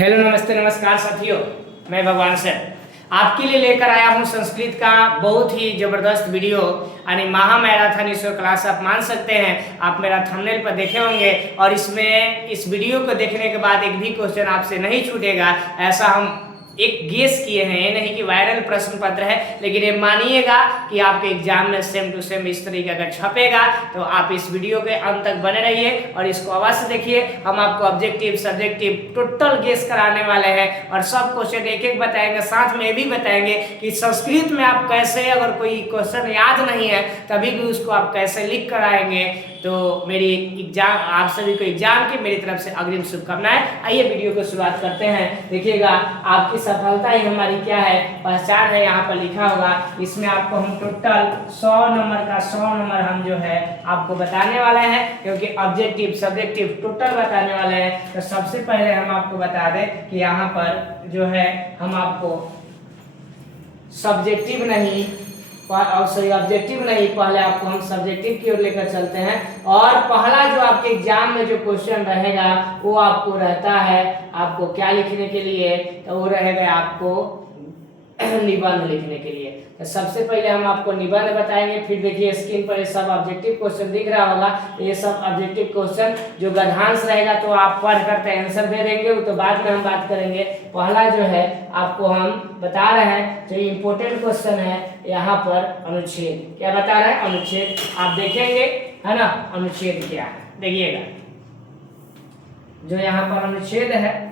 Hello नमस्ते नमस्कार साथियों, मैं भगवान सर आपके लिए लेकर आया हूँ संस्कृत का बहुत ही जबरदस्त वीडियो यानी महा मैराथन इसरो क्लास आप मान सकते हैं। आप मेरा थंबनेल पर देखे होंगे और इसमें इस वीडियो को देखने के बाद एक भी क्वेश्चन आपसे नहीं छूटेगा, ऐसा हम एक गेस किए हैं। ये नहीं कि वायरल प्रश्न पत्र है, लेकिन ये मानिएगा कि आपके एग्जाम में सेम टू सेम इस तरीके का छपेगा। तो आप इस वीडियो के अंत तक बने रहिए और इसको अवश्य देखिए। हम आपको ऑब्जेक्टिव सब्जेक्टिव टोटल गेस कराने वाले हैं और सब क्वेश्चन एक एक बताएंगे। साथ में भी बताएंगे कि संस्कृत में आप कैसे, अगर कोई क्वेश्चन याद नहीं है तभी भी उसको आप कैसे लिख कर आएंगे। तो मेरी एग्जाम आप सभी को एग्जाम की मेरी तरफ से अग्रिम शुभकामनाएं। आइए वीडियो को शुरुआत करते हैं। देखिएगा आपकी सफलता ही हमारी क्या है, पहचान है, यहाँ पर लिखा होगा। इसमें आपको हम टोटल 100 नंबर का 100 नंबर हम जो है आपको बताने वाले हैं, क्योंकि ऑब्जेक्टिव सब्जेक्टिव टोटल बताने वाले हैं। तो सबसे पहले हम आपको बता दें कि यहाँ पर जो है हम आपको सब्जेक्टिव नहीं और सही ऑब्जेक्टिव नहीं, पहले आपको हम सब्जेक्टिव की ओर लेकर चलते हैं। और पहला जो आपके एग्जाम में जो क्वेश्चन रहेगा वो आपको रहता है, आपको क्या लिखने के लिए, तो वो रहेगा आपको निबंध लिखने के लिए। तो सबसे पहले हम आपको निबंध बताएंगे। फिर देखिए स्क्रीन पर ये सब ऑब्जेक्टिव क्वेश्चन दिख रहा होगा। ये सब ऑब्जेक्टिव क्वेश्चन जो गद्यांश रहेगा तो आप पढ़ करके आंसर दे देंगे, वो तो बाद में हम बात करेंगे। पहला जो है आपको हम बता रहे हैं जो इम्पोर्टेंट क्वेश्चन है यहाँ पर अनुच्छेद। क्या बता रहे हैं? अनुच्छेद। आप देखेंगे है ना, अनुच्छेद क्या है देखिएगा। जो यहाँ पर अनुच्छेद है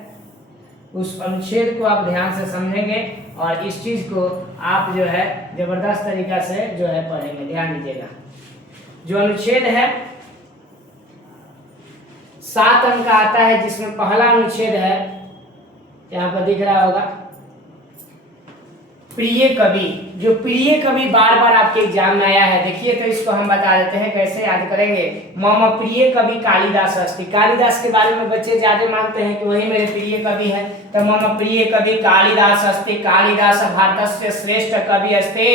उस अनुच्छेद को आप ध्यान से समझेंगे और इस चीज को आप जो है जबरदस्त तरीका से जो है पढ़ेंगे। ध्यान दीजिएगा, जो अनुच्छेद है 7 अंक का आता है, जिसमें पहला अनुच्छेद है यहाँ पर दिख रहा होगा प्रिय कवि। जो प्रिय कवि बार बार आपके एग्जाम में आया है, देखिए तो इसको हम बता देते हैं कैसे याद करेंगे। मम प्रिय कवि कालिदास अस्ति। कालिदास के बारे में बच्चे ज्यादा मानते हैं कि वही मेरे प्रिय कवि है, तो मम प्रिय कवि कालिदास अस्ति। कालिदास भारत से श्रेष्ठ कवि अस्ति,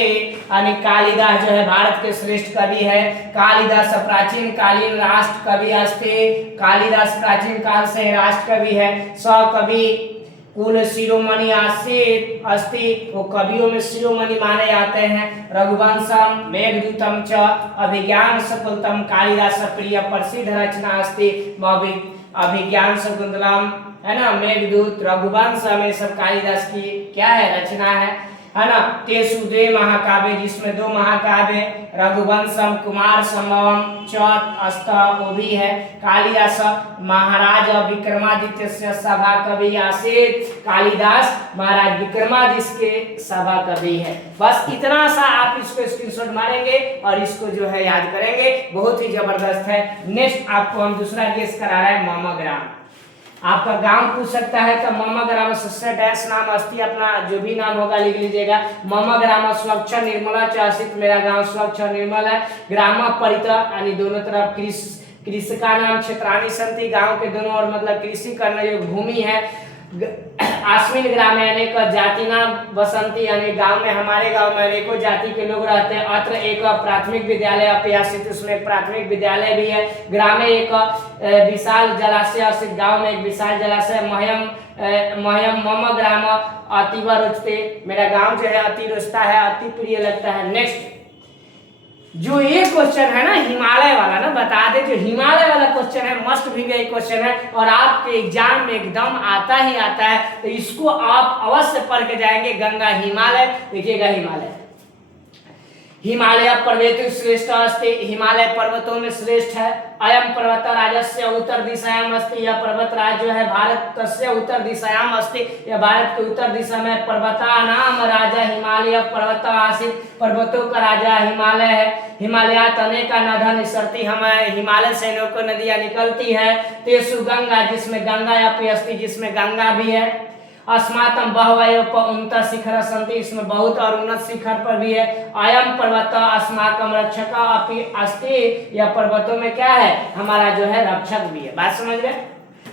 यानी कालिदास जो है भारत के श्रेष्ठ कवि है। कालिदास प्राचीन कालीन राष्ट्र कवि अस्ति। कालिदास प्राचीन काल से राष्ट्र कवि है। स कवि कुल शिरोमणि आसीत अस्ति, वो कवियों में शिरोमणि माने जाते हैं। रघुवंशम मेघदूतम च अभिज्ञान शकुंतलम कालिदास प्रिय प्रसिद्ध रचना अस्ति। अभिज्ञान शकुंतलम है ना, मेघदूत, रघुवंश में सब कालिदास की क्या है, रचना है ना। तेसु द्वे महाकाव्य, जिसमें 2 महाकाव्य रघुवंशम कुमार संभवम चौथ अस्त वो भी है। कालिदास महाराज विक्रमादित्य से सभा कवि आसीत। कालिदास महाराज विक्रमादित्य के सभा कवि है। बस इतना सा आप इसको स्क्रीनशॉट मारेंगे और इसको जो है याद करेंगे, बहुत ही जबरदस्त है। नेक्स्ट आपको हम दूसरा गेस करा रहे हैं ममग्राम। आपका गांव पूछ सकता है तो मम ग्राम सस्य डैश नाम अस्ति, अपना जो भी नाम होगा लिख लीजिएगा। मम ग्राम स्वच्छ निर्मला चासित, मेरा गांव स्वच्छ और निर्मल है। ग्राम परित यानी दोनों तरफ कृषि का नाम क्षेत्राणी संति, गांव के दोनों ओर मतलब कृषि करने योग्य भूमि है। आश्विन ग्राम में अनेक जाति नाम बसंती, यानी गांव में हमारे गांव में अनेकों जाति के लोग रहते हैं। अत्र एक प्राथमिक विद्यालय अप्यासित, उसमें एक प्राथमिक विद्यालय भी है। ग्राम में एक विशाल जलाशय स्थित, गांव में एक विशाल जलाशय। मह्यम मम ग्राम अतीव रुचते, मेरा गांव जो है अति रुचता है, अति प्रिय लगता है। नेक्स्ट जो ये क्वेश्चन है ना हिमालय वाला ना, बता दे जो हिमालय वाला क्वेश्चन है मस्ट भी गई क्वेश्चन है और आपके एग्जाम में एकदम आता ही आता है, तो इसको आप अवश्य पढ़ के जाएंगे। गंगा हिमालय, देखिएगा हिमालय, हिमालय पर्वत श्रेष्ठ अस्ति, हिमालय पर्वतों में श्रेष्ठ है। अयम पर्वत राज्य उत्तर दिशायाम अस्ति, यह पर्वत राज्य है भारत से उत्तर दिशायाम अस्ति, यह भारत के उत्तर दिशा में। पर्वता नाम राजा हिमालय पर्वत आसीत, पर्वतों का राजा हिमालय है। हिमालयात अनेका नदा निसरती, हमें हिमालय से अनेकों नदियां निकलती है। तेसु गंगा, जिसमें गंगा अपि अस्ति, जिसमें गंगा भी है। अस्मातम बहवयोप उन्नत शिखर संति, इसमें बहुत और उन्नत शिखर पर भी है। अयम पर्वत अस्माकम रक्षक अपि अस्ति, यह पर्वतों में क्या है, हमारा जो है रक्षक भी है। बात समझ गए।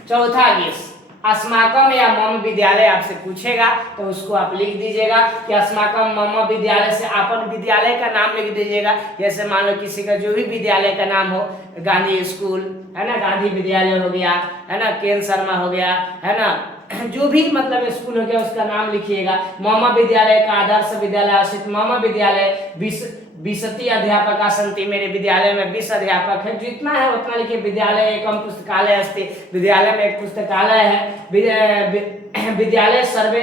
चौथा गेस, अस्माकम या मम विद्यालय आपसे पूछेगा तो उसको आप लिख दीजिएगा कि अस्माकम मम विद्यालय से अपन विद्यालय का नाम लिख दीजिएगा। जैसे मान लो किसी का जो भी विद्यालय का नाम हो, गांधी स्कूल है ना, गांधी विद्यालय हो गया है ना, केन शर्मा हो गया है ना, जो भी मतलब स्कूल हो गया उसका नाम लिखिएगा। मम विद्यालय का आदर्श विद्यालय आश्रित मम विद्यालय 20 अध्यापक संति, मेरे विद्यालय में 20 अध्यापक है, जितना है उतना लिखिए। विद्यालय एकम पुस्तकालय अस्ति, विद्यालय में एक पुस्तकालय है। विद्यालय सर्वे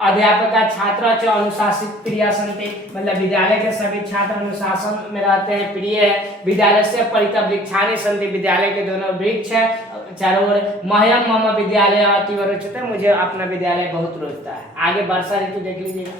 अध्यापक छात्र च अनुशासित प्रिय संति, मतलब विद्यालय के सभी छात्र अनुशासन में रहते हैं, प्रिय है। विद्यालय से परित वृक्षानि संति, विद्यालय के दोनों वृक्ष है चारों ओर। मह्यम मम विद्यालय अतीव रोचते, मुझे अपना विद्यालय बहुत रोचता है। आगे वर्षा ऋतु देख लीजिएगा।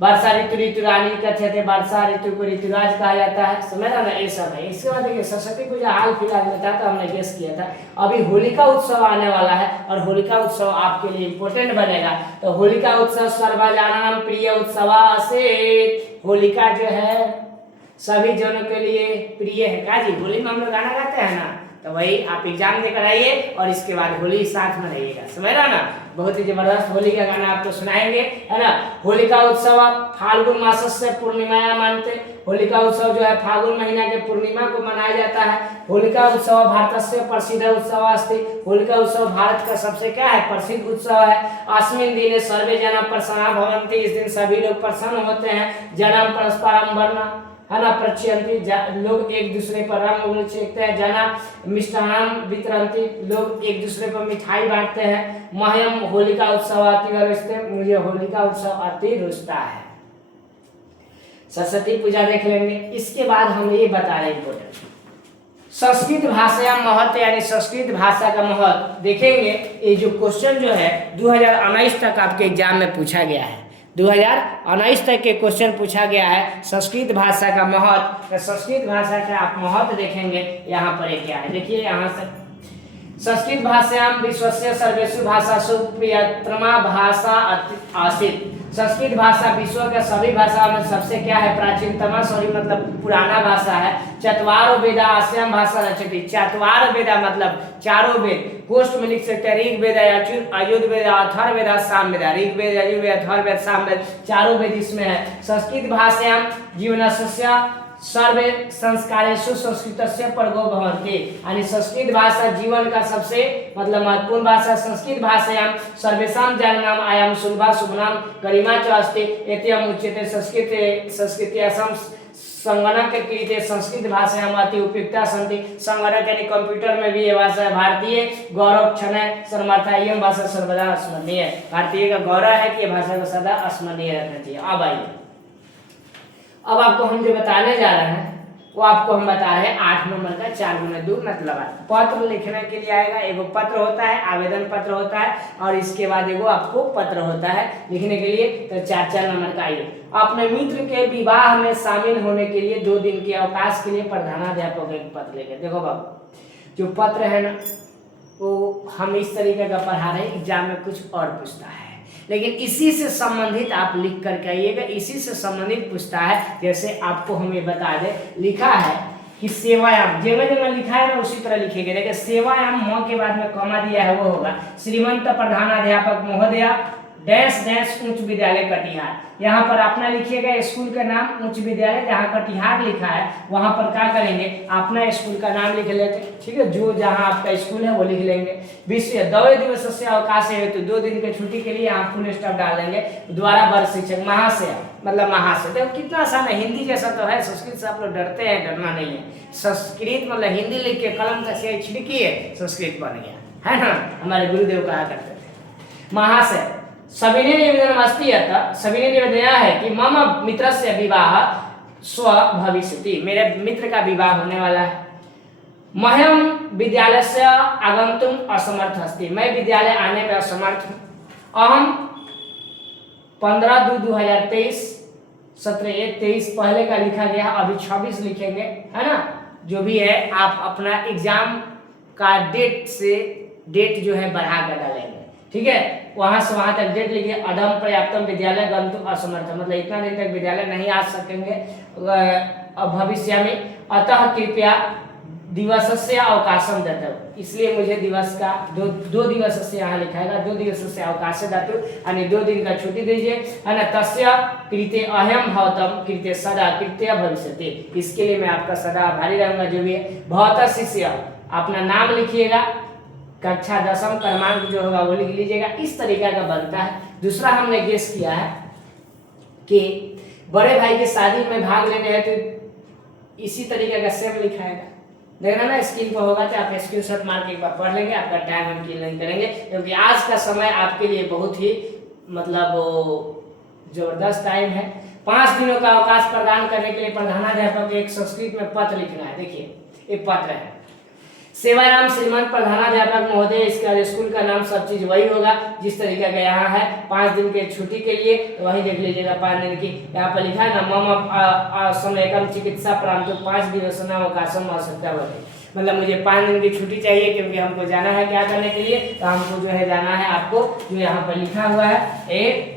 वर्षा ऋतु ऋतुरानी कथ्यते, वर्षा ऋतु को ऋतुराज कहा जाता है, समझा ना, ये सब है। इसके बाद देखिए सरस्वती पूजा हाल फिलहाल में था तो हमने गेस किया था। अभी होलिका उत्सव आने वाला है और होलिका उत्सव आपके लिए इम्पोर्टेंट बनेगा। तो होलिका उत्सव सर्वजनानां प्रिय उत्सव आसीत्, होलिका जो है सभी जनों के लिए प्रिय है। का जी, होली में हम लोग गाना गाते हैं ना, तो वही आप एग्जाम देकर आइए और इसके बाद होली साथ में रहिएगा, समझ रहा ना। बहुत ही जबरदस्त होली का गाना आपको सुनाएंगे, है ना। होलिका उत्सव फाल्गुन मास से पूर्णिमा मानते, होलिका उत्सव जो है फाल्गुन महीना के पूर्णिमा को मनाया जाता है। होलिका उत्सव भारत से प्रसिद्ध उत्सव अस्ति, होलिका उत्सव भारत का सबसे क्या है, प्रसिद्ध उत्सव है। अस्मिन् दिने सर्वे जना प्रसन्ना भवन्ति, इस दिन सभी लोग प्रसन्न होते हैं। जन्म परस्परम वर्ण, है ना, प्रचयंती, लोग एक दूसरे पर रंग छेकते हैं। जना मिष्टान्नम वितरन्ति, लोग एक दूसरे पर मिठाई बांटते हैं। मह्यम होलिका उत्सव अति रोचते, मुझे होलिका उत्सव अति रोचता है। सरस्वती पूजा देख लेंगे। इसके बाद हम ये बता रहे इम्पोर्टेंट संस्कृत भाषा महत्व, यानी संस्कृत भाषा का महत्व देखेंगे। ये जो क्वेश्चन जो है 2019 तक आपके एग्जाम में पूछा गया है, 2019 तक के क्वेश्चन पूछा गया है संस्कृत भाषा का महत्व। तो संस्कृत भाषा का आप महत्व देखेंगे, यहाँ पर एक क्या है, देखिए यहाँ से संस्कृत भाषायां विश्वस्य सर्वेषु भाषासु प्रियतमा भाषा आसीत्, संस्कृत भाषा विश्व के सभी भाषाओं में सबसे क्या है, प्राचीनतमा, सॉरी मतलब पुराना भाषा है। चत्वारो वेदा आस्याम भाषा रचति, चत्वार वेदा मतलब चारों वेद, पोस्ट में लिख सकते हैं ऋग वेद, यजुर्वेद, अथर्ववेद, सामवेद, ऋग वेद, यजुर्वेद, अथर्ववेद, सामवेद, चारों वेद इसमें है। संस्कृत भाषायां जीवनस्य सर्वे संस्कारेषु संस्कृतस्य प्रगो भवन्ति, यानी संस्कृत भाषा जीवन का सबसे मतलब महत्वपूर्ण भाषा। संस्कृत भाषायां सर्वेषां जनानां आयाम सुलभा शुभनां गरिमा च अस्ति, एतेयम् उच्यते संस्कृत्यासां संगणक कृते संस्कृत भाषायां अति उपयुक्ता सन्ति, संगणक यानी कंप्यूटर में भी ये भाषा भारतीय गौरव क्षण सर्वथा, यह भाषा सर्वदा स्मरणीय है। भारतीय का गौरव है कि ये भाषा को सदा स्मरणीय रखना चाहिए। अब आइए, अब आपको हम जो बताने जा रहे हैं वो आपको हम बता रहे हैं 8 नंबर का 4 गुना 2 मतलब पत्र लिखने के लिए आएगा। एगो पत्र होता है, आवेदन पत्र होता है, और इसके बाद एगो आपको पत्र होता है लिखने के लिए। तो 4 नंबर का आइए। अपने मित्र के विवाह में शामिल होने के लिए 2 दिन के अवकाश के लिए प्रधानाध्यापक एक पत्र लेके, देखो बाबू जो पत्र है ना वो हम इस तरीके का पढ़ा रहे हैं, एग्जाम में कुछ और पूछता है, लेकिन इसी से संबंधित आप लिख करके आइएगा, इसी से संबंधित पूछता है। जैसे आपको हम ये बता दें, लिखा है कि सेवायाम, जगह लिखा है ना उसी तरह लिखेंगे। देखिए सेवायाम म के बाद में कॉमा दिया है वो होगा श्रीमंत प्रधानाध्यापक महोदय डैश डैश उच्च विद्यालय कटिहार। यहाँ पर अपना लिखिएगा स्कूल का नाम, उच्च विद्यालय जहाँ कटिहार लिखा है वहाँ पर क्या करेंगे, अपना स्कूल का नाम लिख लेते, ठीक है, जो जहाँ आपका स्कूल है वो लिख लेंगे। विषय 2 दिवस से अवकाश है, तो 2 दिन के छुट्टी के लिए यहाँ फुल स्टॉप डाल देंगे। द्वारा वर्ष शिक्षक महाशय मतलब महाशय, देखो कितना आसान है, हिंदी जैसा तो है, संस्कृत से आप लोग डरते हैं, डरना नहीं है। संस्कृत मतलब हिंदी लिख के कलम का स्याही छिड़किए संस्कृत बन गया है ना, हमारे गुरुदेव कहा करते थे। महाशय सविनय निवेदन अस्ति, सविनय निवेदन है कि मम मित्र से विवाह स्व भविष्यति, मेरे मित्र का विवाह होने वाला है। मह्यम विद्यालय से आगंतुम असमर्थ अस्ति, मैं विद्यालय आने में असमर्थ हूँ। अहम 15/2/2023 सत्र 1-23 पहले का लिखा गया, अभी 26 लिखेंगे, है ना। जो भी है आप अपना एग्जाम का डेट जो है बढ़ा कर डालेंगे, ठीक है, वहां से वहां तक डेट लिखिए। अधम पर्याप्तम विद्यालय गंतुम असमर्थ, मतलब इतना दिन तक विद्यालय नहीं आ सकेंगे भविष्य में। अतः कृपया दिवसस्य अवकाशम दत्तु, इसलिए मुझे दिवस का दो दिवसस्य यहाँ लिखाएगा, 2 दिवसस्य अवकाश दत्तु, यानी 2 दिन का छुट्टी दीजिए, है ना। तस्य कृते अहम भवतम कृते सदा कृत्य भविष्यति, इसके लिए मैं आपका सदा आभारी रहूंगा। जो भी है भवत शिष्य, अपना नाम लिखिएगा, कक्षा 10वीं क्रमांक जो होगा वो लिख लीजिएगा, इस तरीका का बनता है। दूसरा हमने गेस किया है कि बड़े भाई की शादी में भाग लेने हैं तो इसी तरीके का सेम लिखाएगा, देखना ना स्क्रीन पर होगा तो आप स्क्रीनशॉट मार के एक बार पढ़ लेंगे, आपका टाइम हम किल नहीं करेंगे, क्योंकि आज का समय आपके लिए बहुत ही मतलब जबरदस्त टाइम है। 5 दिनों का अवकाश प्रदान करने के लिए प्रधानाध्यापक को एक संस्कृत में पत्र लिखना है। देखिए एक पत्र है, सेवाराम श्रीमान प्रधानाध्यापक महोदय, इसका स्कूल का नाम सब चीज वही होगा जिस तरीके का यहाँ है। 5 दिन के छुट्टी के लिए वही देख लीजिएगा, 5 दिन की यहाँ पर लिखा है ना, मम समयकम चिकित्सा प्रांत 5 दिवस अवकाशम आवश्यकता होती, मतलब मुझे 5 दिन की छुट्टी चाहिए क्योंकि हमको जाना है क्या करने के लिए, तो हमको जो है जाना है, आपको जो यहाँ पर लिखा हुआ है एक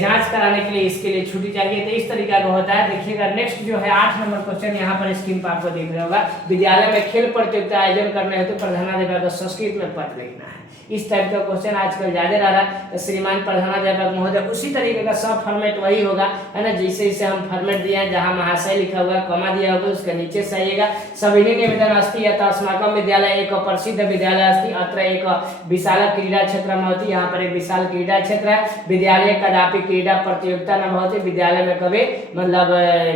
जांच कराने के लिए, इसके लिए छुट्टी चाहिए। तो इस तरीका का होता है। देखिएगा नेक्स्ट जो है 8 नंबर क्वेश्चन यहाँ पर स्क्रीन पर आपको दिख रहा होगा, विद्यालय में खेल प्रतियोगिता आयोजन करने हेतु प्रधानाध्यापक को संस्कृत में पत्र लिखना है। इस टाइप का क्वेश्चन आजकल ज्यादा रह रहा है। श्रीमान प्रधानाध्यापक महोदय, उसी तरीके का सब फॉर्मेट वही होगा, है ना, जैसे जैसे हम फॉर्मेट दिया है, जहाँ महाशय लिखा हुआ है, कॉमा दिया होगा, उसके नीचे से आइएगा। सविनी निवेदन अस्ति यथा अस्माकं विद्यालय एक प्रसिद्ध विद्यालय अस्ति, अत्र एक विशाल क्रीडा क्षेत्र भवति, यहाँ पर एक विशाल क्रीडा क्षेत्र है। विद्यालय कदापि क्रीडा प्रतियोगिता न भवति, विद्यालय में कभी मतलब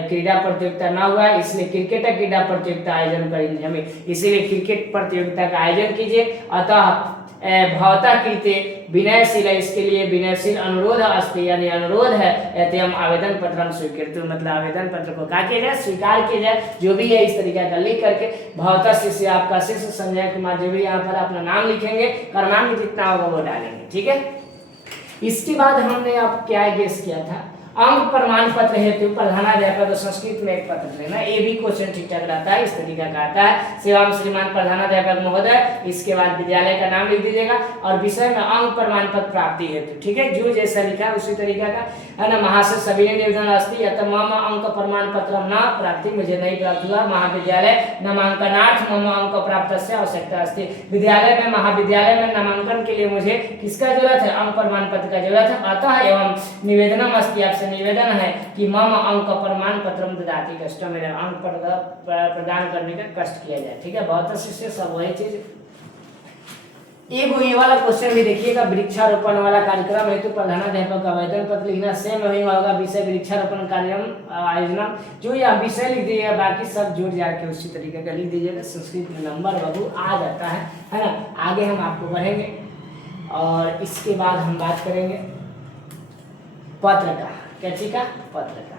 क्रीडा प्रतियोगिता न हुआ, इसलिए क्रिकेट क्रीडा प्रतियोगिता आयोजन करेंगे हमें, इसीलिए क्रिकेट प्रतियोगिता का आयोजन कीजिए। अतः भवता कृते विनयशील, इसके लिए विनयशील अनुरोध अस्ति, यानी अनुरोध है, एतम आवेदन पत्र स्वीकृत, मतलब आवेदन पत्र को क्या किया जाए, स्वीकार किया जाए। जो भी है इस तरीके का लिख करके भवता शिष्य, आपका शिष्य संजय कुमार, जो भी यहाँ पर अपना नाम लिखेंगे, क्रमांक जितना होगा वो डालेंगे, ठीक है। इसके बाद हमने अब क्या गेस किया था, अंक प्रमाण पत्र हेतु प्रधानाध्यापक को संस्कृत में एक पत्र लेना, ये भी क्वेश्चन ठीक ठाक रहता है, इस तरीका का आता है। सेवाम श्रीमान प्रधानाध्यापक महोदय, इसके बाद विद्यालय का नाम लिख दीजिएगा और विषय में अंक प्रमाण पत्र प्राप्ति हेतु, ठीक है, जो जैसा लिखा है उसी तरीका का, है ना। महाशय सभी निवेदन अस्ति यत मम अंक प्रमाण पत्र न प्राप्ति, मुझे नहीं प्राप्त हुआ। महाविद्यालय नामांकनार्थ मम अंक प्राप्त से आवश्यकता अस्ति, विद्यालय में महाविद्यालय में नामांकन के लिए मुझे किसका जरूरत है, अंक प्रमाण पत्र का जरूरत है। अतः एवं निवेदनम अस्ति, आपसे निवेदन है कि मम अंक प्रमाण पत्र ददाति कष्ट, मेरे अंक प्रदान करने का कष्ट किया जाए, ठीक है। बहुत शिष्य सब वही चीज। एक ये वाला क्वेश्चन भी देखिएगा, वृक्षारोपण वाला कार्यक्रम हेतु प्रधानाध्यापक का आवेदन पत्र लिखना, सेम वही होगा, विषय वृक्षारोपण कार्यक्रम आयोजन, जो या विषय लिख दीजिएगा, बाकी सब जोड़ जाड़ के उसी तरीके का लिख दीजिएगा। संस्कृत में नंबर बाबू आ जाता है ना। आगे हम आपको बढ़ेंगे और इसके बाद हम बात करेंगे पत्र का, कैसी का, पत्र का।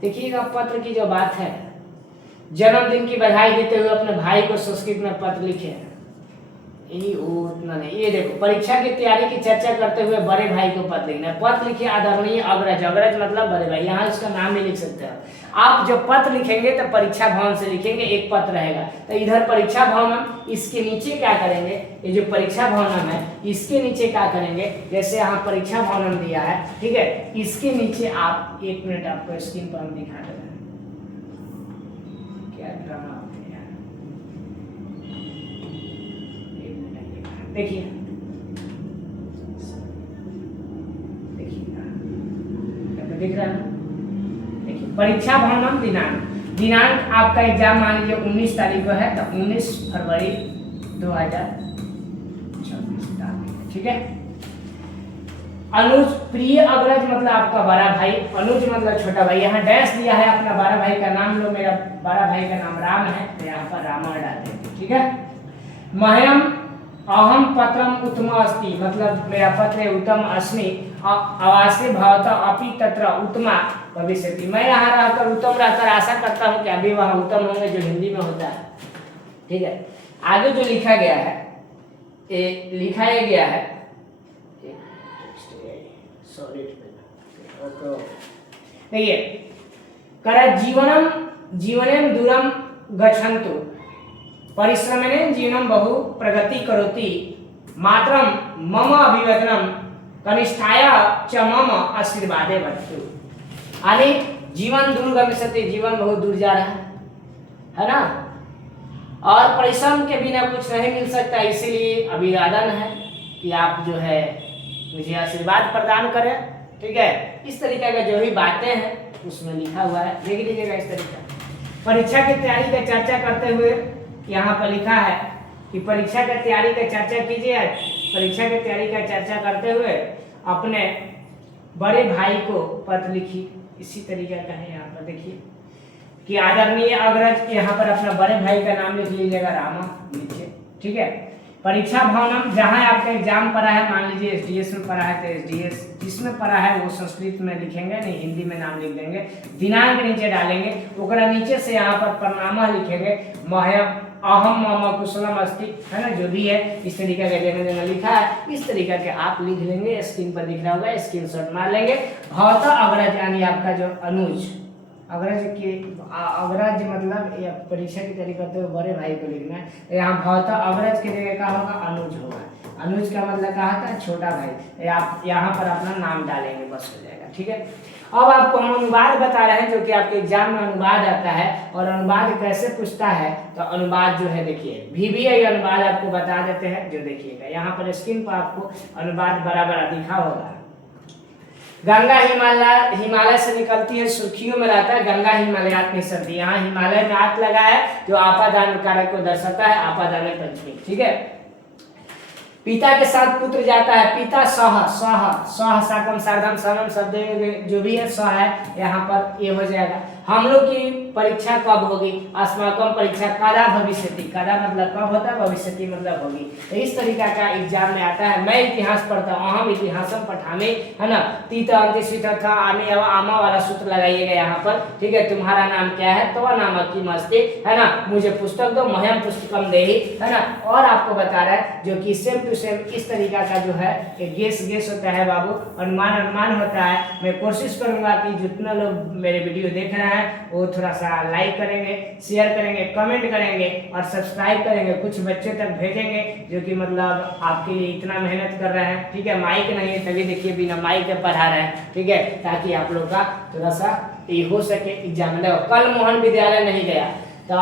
देखिएगा पत्र की जो बात है, जन्मदिन की बधाई देते हुए अपने भाई को संस्कृत में पत्र लिखे, उतना नहीं। ये देखो, परीक्षा की तैयारी की चर्चा करते हुए बड़े भाई को पत्र लिखना है। पत्र लिखिए आदरणीय अग्रज, अग्रज मतलब बड़े भाई, यहाँ इसका नाम भी लिख सकते हैं आप। जब पत्र लिखेंगे तो परीक्षा भवन से लिखेंगे, एक पत्र रहेगा, तो इधर परीक्षा भवन, इसके नीचे क्या करेंगे, ये जो परीक्षा भवन है इसके नीचे क्या करेंगे, जैसे यहाँ परीक्षा भवन दिया है, ठीक है, इसके नीचे आप 1 मिनट आपको स्क्रीन पर हम दिखा देते हैं, क्या ड्रामा होते हैं। देखिए दिख रहा है, देखिए परीक्षा भवन दिनांक आपका एग्जाम मान लीजिए 19 तारीख को है, तो 19 फरवरी 2024, ठीक है। अनुज, प्रिय अग्रज मतलब आपका बड़ा भाई, अनुज मतलब छोटा भाई, यहाँ डैश दिया है, अपना बड़ा भाई का नाम लो, मेरा बड़ा भाई का नाम राम है, तो यहाँ पर रामा डाल देंगे, ठीक है। मह्यम अहम पत्रम उत्तम अस्ति, मतलब मेरा पत्र उत्तम अस्मि, आवासे भवता अपि तत्र उत्तमा भविष्यति, मैं यहाँ रहकर उत्तम रहकर आशा करता हूँ कि अभी वहाँ उत्तम होंगे, जो हिंदी में होता है, ठीक है। आगे जो लिखा गया है, लिखाया गया है, देखिए, कर जीवनम दूरम गच्छन्तु, परिश्रमेण जीवनम बहु प्रगति करोति, मात्रम मम अभिवादनम कनिष्ठाय च मम आशीर्वादे वस्तु, यानी जीवन दूर गमिष्यति, जीवन बहुत दूर जा रहा है ना, और परिश्रम के बिना कुछ नहीं मिल सकता, इसीलिए अभिवादन है कि आप जो है मुझे आशीर्वाद प्रदान करें। ठीक है, इस तरीके का जो भी बातें हैं उसमें लिखा हुआ है, देख लीजिएगा इस तरीका। परीक्षा की तैयारी का चर्चा करते हुए यहाँ पर लिखा है कि परीक्षा की तैयारी का चर्चा कीजिए। परीक्षा की तैयारी का चर्चा करते हुए अपने बड़े भाई को पत्र लिखी। इसी तरीके का है, यहाँ पर देखिए कि आदरणीय अग्रज, यहाँ पर अपना बड़े भाई का नाम लिख लीजिएगा, रामा नीचे। ठीक है, परीक्षा भवनम, जहाँ आपका एग्जाम पड़ा है, मान लीजिए एसडीएस में पड़ा है तो एसडीएस, जिसमें पड़ा है वो संस्कृत में लिखेंगे, नहीं हिंदी में नाम लिख देंगे, दिनांक नीचे डालेंगे, ओकरा नीचे से यहाँ पर प्रणाम लिखेंगे, मह्यम अहम मम कुशलम अस्ति, है ना, जो भी है इस तरीके का जगह जगह लिखा है, इस तरीके के आप लिख लेंगे। स्क्रीन पर दिख रहा होगा, स्क्रीनशॉट मार लेंगे। भवता अग्रज यानी आपका जो अनुज, अग्रज के अग्रज मतलब या परीक्षा की तैयारी करते हुए बड़े भाई को लिखना है। यहाँ भवता अग्रज की जगह का होगा अनुज होगा। अनुज का मतलब कहा था छोटा भाई, आप यहाँ पर अपना नाम डालेंगे, बस हो जाएगा। ठीक है, अब आपको हम अनुवाद बता रहे हैं, जो कि आपके एग्जाम में अनुवाद आता है। और अनुवाद कैसे पूछता है, तो अनुवाद जो है देखिए VBI अनुवाद आपको बता देते हैं, जो देखिएगा यहाँ पर स्क्रीन पर आपको अनुवाद बड़ा बड़ा दिखा होगा। गंगा हिमालय से निकलती है, सुर्खियों में रहता है, गंगा हिमालयात निसरती। यहाँ हिमालय में आत लगा है, जो आपादान कारक को दर्शाता है, आपादान पंचमी। ठीक है, पिता के साथ पुत्र जाता है, पिता सह साकम साधम समम शब्द जो भी है सह है, यहाँ पर ये हो जाएगा। हम लोग की परीक्षा कब होगी, अस्माकम परीक्षा कदा भविष्यति, कदा मतलब कब होता है, भविष्यति मतलब होगी। तो इस तरीका का एग्जाम में आता है। मैं इतिहास पढ़ता हूँ, अहम इतिहासम पठामे, है ना, तीत अंति स्वीत था आने आमा वाला सूत्र लगाइएगा यहाँ पर। ठीक है, तुम्हारा नाम क्या है, तो नाम की मस्ती, है ना, मुझे पुस्तक दो, मह्यम पुस्तकम देहि, है ना। और आपको बता रहा है जो कि सेम टू सेम इस तरीका का जो है गेस होता है बाबू, अनुमान होता है। मैं कोशिश करूंगा कि जितना लोग मेरे वीडियो देख रहे हैं वो थोड़ा सा लाइक करेंगे, शेयर करेंगे, कमेंट करेंगे और सब्सक्राइब करेंगे, कुछ बच्चे तक भेजेंगे जो कि मतलब आपके लिए इतना मेहनत कर रहे हैं। ठीक है, माइक नहीं है तभी देखिए बिना माइक के पढ़ा रहे हैं। ठीक है, ताकि आप लोग का थोड़ा सा ये हो सके एग्जाम में। कल मोहन विद्यालय नहीं गया तो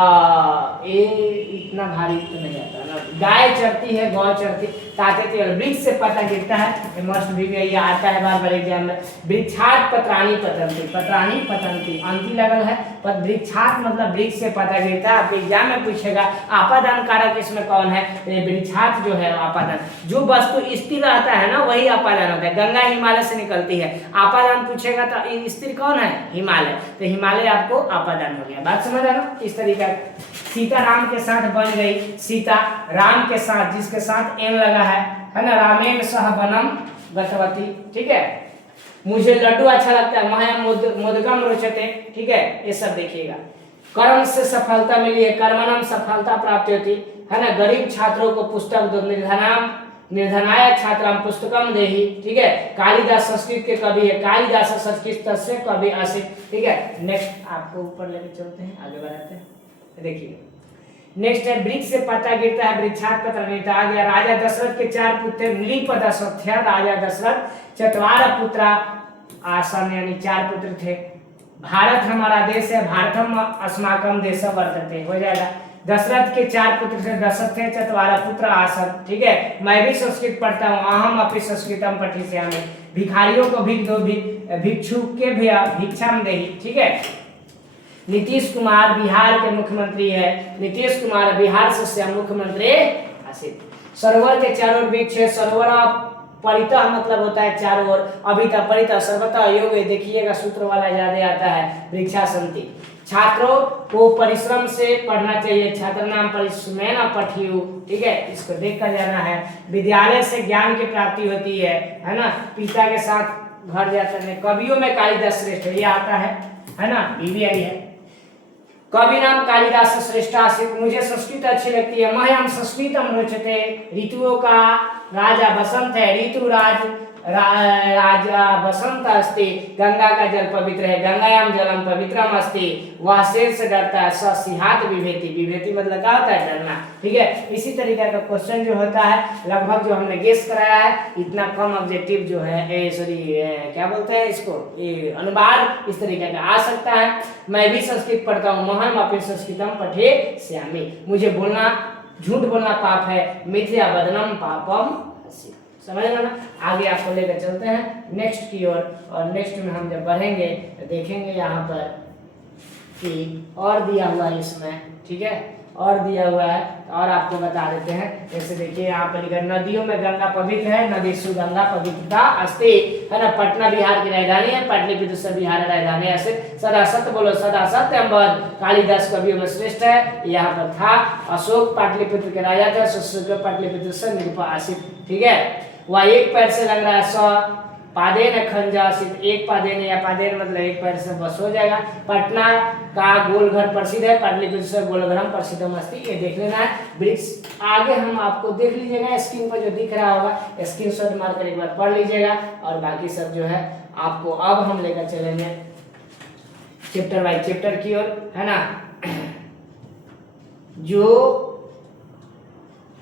ये इतना भारी तो नहीं आता ना। गाय चरती है, गौ चरती, ताते वृक्ष से पता गिरता है, ये मस्ट भी ये आता है बार बार एग्जाम में। वृक्षात पत्राणी पतंती, पत्राणी पतंती अंति लगल है, पर वृक्षात मतलब वृक्ष से पता गिरता है। आपके एग्जाम में पूछेगा आपादान कारक इसमें कौन है, तो ये वृक्षात जो है आपादान, जो वस्तु स्थिर रहता है ना वही आपादान होता है। गंगा हिमालय से निकलती है, आपादान पूछेगा तो स्थिर कौन है, हिमालय, तो हिमालय आपको आपादान हो गया। बात समझ आ रहा, इस तरीके सीता राम के साथ बन गई, सीता राम के साथ, जिसके साथ एन लगा है ना, रामेण सह बनम गतवती। ठीक है, मुझे लड्डू अच्छा लगता है, मह्यम मोदकम रोचते। ठीक है, ये सब देखिएगा। कर्म से सफलता मिली है, कर्मणम सफलता प्राप्त होती है ना। गरीब छात्रों को पुस्तक दो, निर्धनाय छात्राम पुस्तकम देहि। ठीक है, कालिदास संस्कृत के कवि है, कालिदास संस्कृत से कवि असित। ठीक है, नेक्स्ट आपको ऊपर लेके चलते हैं, आगे बढ़ाते हैं। देखिए नेक्स्ट है, वृक्ष से पता गिरता है, वृक्षात पत्र आ गया। राजा दशरथ के 4 पुत्र, नृपद सत्या, राजा दशरथ, चतवार पुत्रा आसन, यानी 4 पुत्र थे। भारत हमारा देश है, भारतम अस्माकम देश वर्तते, हो जाएगा। दशरथ के 4 पुत्र थे, दशरथ थे, चतवार पुत्र आसन। ठीक है, मैं भी संस्कृत पढ़ता हूँ, अहम अपि संस्कृतम पठिष्यामि। भिखारियों को भीख दो, भिक्षु के भिक्षाम देहि। ठीक है, नीतीश कुमार बिहार के मुख्यमंत्री है, नीतीश कुमार बिहार से मुख्यमंत्री आसित। सरोवर के चारों ओर वृक्ष है, सरोवर परितः मतलब होता है चारों ओर, अभितः परितः सर्वतः योग, देखिएगा सूत्र वाला ज्यादा आता है, वृक्षासंति। छात्रों को परिश्रम से पढ़ना चाहिए, छात्र नाम परिश्रमेण पठियु। ठीक है, इसको देख कर जाना है। विद्यालय से ज्ञान की प्राप्ति होती है ना। पिता के साथ घर जाते हैं, कवियों में कालिदास श्रेष्ठ ये आता है ना, VBI है। कवि नाम कालिदास श्रेष्ठ आसित, मुझे संस्कृत अच्छी लगती है, मह्यम संस्कृतम रोचते। ऋतुओं का राजा बसंत है, ऋतु राजा बसंत अस्ति, गंगा का जल पवित्र है, गंगायाम जलम पवित्रम अस्ति, वह शेर से डरता है, सिंहात विभेति, विभेति मतलब क्या होता है, डरना। ठीक है, इसी तरीके का क्वेश्चन जो होता है लगभग जो हमने गेस कराया है, इतना कम ऑब्जेक्टिव जो है सॉरी क्या बोलते हैं इसको, ये अनुवाद इस तरीके का आ सकता है। मैं भी संस्कृत पढ़ता हूँ, महम अपनी संस्कृतम पठे श्यामी, मुझे बोलना झूठ बोलना पाप है, मिथ्या वदनम पापम हसि। समझ रहे ना। आगे आपको लेकर चलते हैं नेक्स्ट की ओर, और नेक्स्ट में हम जब बढ़ेंगे तो देखेंगे यहाँ पर कि और दिया हुआ है इसमें, ठीक है, और दिया हुआ है और आपको बता देते हैं। जैसे देखिए यहाँ पर लिखा नदियों में गंगा पवित्र है, नदीसु गंगा पवित्रता अस्ति, है ना। पटना बिहार की राजधानी है, पाटलिपुत्र से बिहार राजधानी है। ऐसे सदा सत्य बोलो, सदा सत्यम वद, कालिदास कवियों में श्रेष्ठ है, यहाँ पर था। अशोक पाटलिपुत्र के राजा थे, सुश्रुत पाटलिपुत्र से निरुपासित, ठीक है। वह एक पैर से लग रहा है, सौ पादेन खंजासित, एक पादेन या पादेन मतलब एक पैर से बस हो जाएगा। पटना का गोलघर प्रसिद्ध है, पाटलिपुत्र से गोलघरम प्रसिद्धम अस्ति, ये देख लेना है। वृक्ष आगे हम आपको देख लीजिएगा स्क्रीन पर जो दिख रहा होगा, स्क्रीनशॉट मारकर एक बार पढ़ लीजिएगा, और बाकी सब जो है आपको अब हम लेकर चलेंगे चैप्टर बाय चैप्टर की ओर, है ना। जो